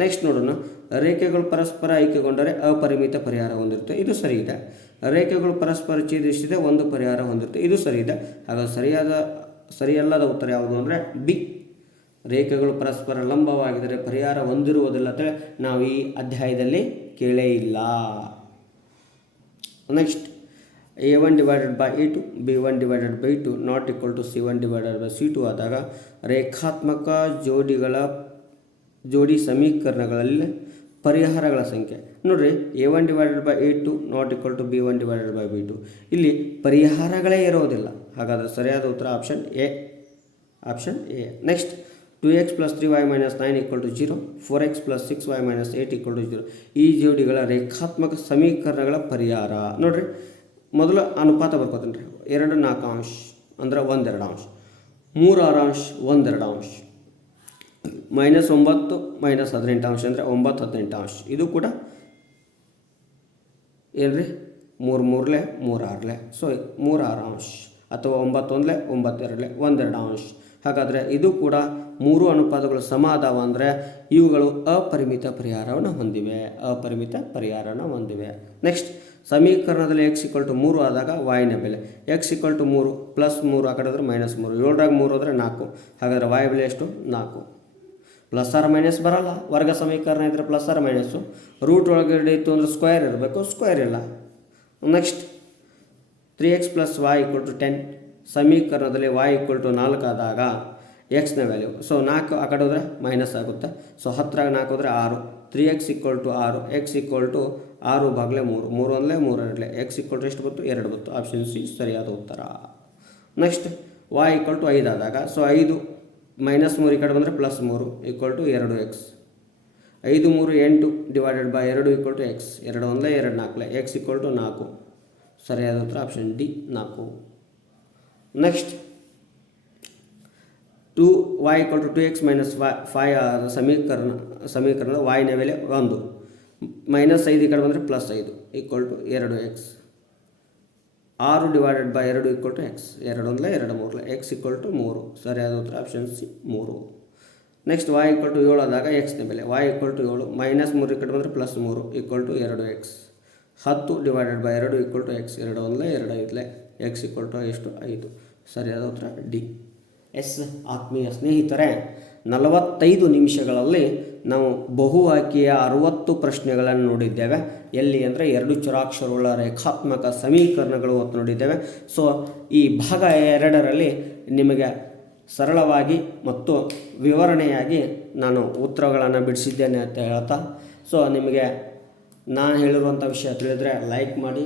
ನೆಕ್ಸ್ಟ್ ನೋಡೋಣ. ರೇಖೆಗಳು ಪರಸ್ಪರ ಐಕ್ಯಗೊಂಡರೆ ಅಪರಿಮಿತ ಪರಿಹಾರ ಹೊಂದಿರುತ್ತೆ. ಇದು ಸರಿ ಇದೆ. ರೇಖೆಗಳು ಪರಸ್ಪರ ಛೇದಿಸಿದೆ ಒಂದು ಪರಿಹಾರ ಹೊಂದಿರುತ್ತೆ. ಇದು ಸರಿ ಇದೆ. ಹಾಗಾಗಿ ಸರಿಯಲ್ಲದ ಉತ್ತರ ಯಾವುದು ಅಂದರೆ ಬಿ. ರೇಖೆಗಳು ಪರಸ್ಪರ ಲಂಬವಾಗಿದ್ದರೆ ಪರಿಹಾರ ಹೊಂದಿರುವುದಿಲ್ಲ ಅಂತೇಳಿ ನಾವು ಈ ಅಧ್ಯಾಯದಲ್ಲಿ ಕೇಳೇ ಇಲ್ಲ. Next a1/a2 b1/b2 not equal to c1/c2 ಆದಾಗ ರೇಖಾತ್ಮಕ ಜೋಡಿ ಸಮೀಕರಣಗಳಲ್ಲಿ ಪರಿಹಾರಗಳ ಸಂಖ್ಯೆ ನೋಡ್ರಿ. a1/a2 not equal to b1/b2 ಇಲ್ಲಿ ಪರಿಹಾರಗಳೇ ಇರೋದಿಲ್ಲ. ಹಾಗಾದರೆ ಸರಿಯಾದ ಉತ್ತರ option A. Next 2x + 3y - 9 = 0, 4x + 6y - 8 = 0. ಈ ಜೋಡಿಗಳ ರೇಖಾತ್ಮಕ ಸಮೀಕರಣಗಳ ಪರಿಹಾರ ನೋಡ್ರಿ. ಮೊದಲು ಅನುಪಾತ ಬರ್ಕೋತೀನಿ ರೀ. 2 4 ಅಂದ್ರೆ 1/2, 3 6 1/2, -9 -18 ಅಂದರೆ 9 18. ಇದು ಕೂಡ ಏನ್ರಿ 3 3 3 6. ಸೊ 3 6 ಅಥವಾ 9 1 9 2 1/2. ಹಾಗಾದರೆ ಇದು ಕೂಡ 3 ಅನುಪಾತಗಳು ಸಮ ಅದಾವ ಅಂದರೆ ಇವುಗಳು ಅಪರಿಮಿತ ಪರಿಹಾರವನ್ನು ಹೊಂದಿವೆ. ನೆಕ್ಸ್ಟ್ ಸಮೀಕರಣದಲ್ಲಿ x = 3 ಆದಾಗ y ನ ಬೆಲೆ x = 3 +3 ಆ ಕಡೆ ಹೋದರೆ -3, 7ರಾಗ 3 ಹೋದರೆ 4. ಹಾಗಾದರೆ y ಬೆಲೆ ಎಷ್ಟು? 4. ಪ್ಲಸ್ ಆರ್ ಮೈನಸ್ ಬರಲ್ಲ. ವರ್ಗ ಸಮೀಕರಣ ಇದ್ದರೆ ಪ್ಲಸ್ ಆರ್ ಮೈನಸ್ಸು. ರೂಟ್ ಒಳಗಡೆ ಇತ್ತು ಅಂದರೆ ಸ್ಕ್ವೇರ್ ಇರಬೇಕು, ಸ್ಕ್ವೇರ್ ಇಲ್ಲ. Next 3x + y = 10. ಸಮೀಕರಣದಲ್ಲಿ y = 4 ಆದಾಗ ಎಕ್ಸ್ನ ವ್ಯಾಲ್ಯೂ. ಸೊ 4 ಆ ಕಡೆ ಹೋದರೆ ಮೈನಸ್ ಆಗುತ್ತೆ. ಸೊ 10ರಾಗ 4 ಹೋದರೆ 6. 3x = 6, x = 6/3, 3 1 3 2, x = ಎಷ್ಟು ಬಂತು? 2 ಬಂತು. ಆಪ್ಷನ್ ಸಿ ಸರಿಯಾದ ಉತ್ತರ. ನೆಕ್ಸ್ಟ್ y = 5 ಆದಾಗ ಸೊ 5 -3 ಈ ಕಡೆ ಬಂದರೆ +3 = 2x. 5 3 8 / 2 = x. 2 1 2 4, x = 4. ಸರಿಯಾದ ಉತ್ತರ option D 4. Next y = 2x - 5 ಸಮೀಕರಣದ y ನ ಬೆಲೆ 1. -5 ಈ ಕಡೆ ಬಂದರೆ +5 equal to 2x. 6 divided by 2 equal to x. 2 1 2 3 x equal to 3. ಸರಿಯಾದ ಉತ್ತರ option C 3. Next y equal to 7 ಆದಾಗ ಎಕ್ಸ್ನ ಬೆಲೆ y ಈಕ್ವಲ್ ಟು 7 -3 ಈ ಕಡೆ ಬಂದರೆ +3 equal to 2x. 10 divided by 2 equal to x. 2 1 2 5 x equal to ಎಷ್ಟು 5. ಸರಿಯಾದ ಉತ್ತರ ಡಿ. ಎಸ್ ಆತ್ಮೀಯ ಸ್ನೇಹಿತರೆ, 45 ನಿಮಿಷಗಳಲ್ಲಿ ನಾವು ಬಹು ಆಯ್ಕೆಯ 60 ಪ್ರಶ್ನೆಗಳನ್ನು ನೋಡಿದ್ದೇವೆ. ಎಲ್ಲಿ ಅಂದರೆ 2 ಚರಾಕ್ಷರಗಳ ರೇಖಾತ್ಮಕ ಸಮೀಕರಣಗಳು ಅಂತ ನೋಡಿದ್ದೇವೆ. ಸೊ ಈ ಭಾಗ 2ರಲ್ಲಿ ನಿಮಗೆ ಸರಳವಾಗಿ ಮತ್ತು ವಿವರಣೆಯಾಗಿ ನಾನು ಉತ್ತರಗಳನ್ನು ಬಿಡಿಸಿದ್ದೇನೆ ಅಂತ ಹೇಳ್ತಾ, ಸೊ ನಿಮಗೆ ನಾನು ಹೇಳಿರುವಂಥ ವಿಷಯ ತಿಳಿದರೆ ಲೈಕ್ ಮಾಡಿ,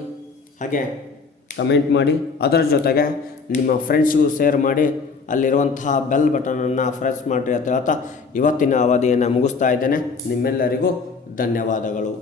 ಹಾಗೆ ಕಮೆಂಟ್ ಮಾಡಿ, ಅದರ ಜೊತೆಗೆ ನಿಮ್ಮ ಫ್ರೆಂಡ್ಸ್ಗೂ ಶೇರ್ ಮಾಡಿ, ಅಲ್ಲಿರುವಂತಹ ಬೆಲ್ ಬಟನನ್ನು ಪ್ರೆಸ್ ಮಾಡಿರಿ ಅಂತ ಹೇಳ್ತಾ ಇವತ್ತಿನ ಅವಧಿಯನ್ನು ಮುಗಿಸ್ತಾ ಇದ್ದೇನೆ. ನಿಮ್ಮೆಲ್ಲರಿಗೂ ಧನ್ಯವಾದಗಳು.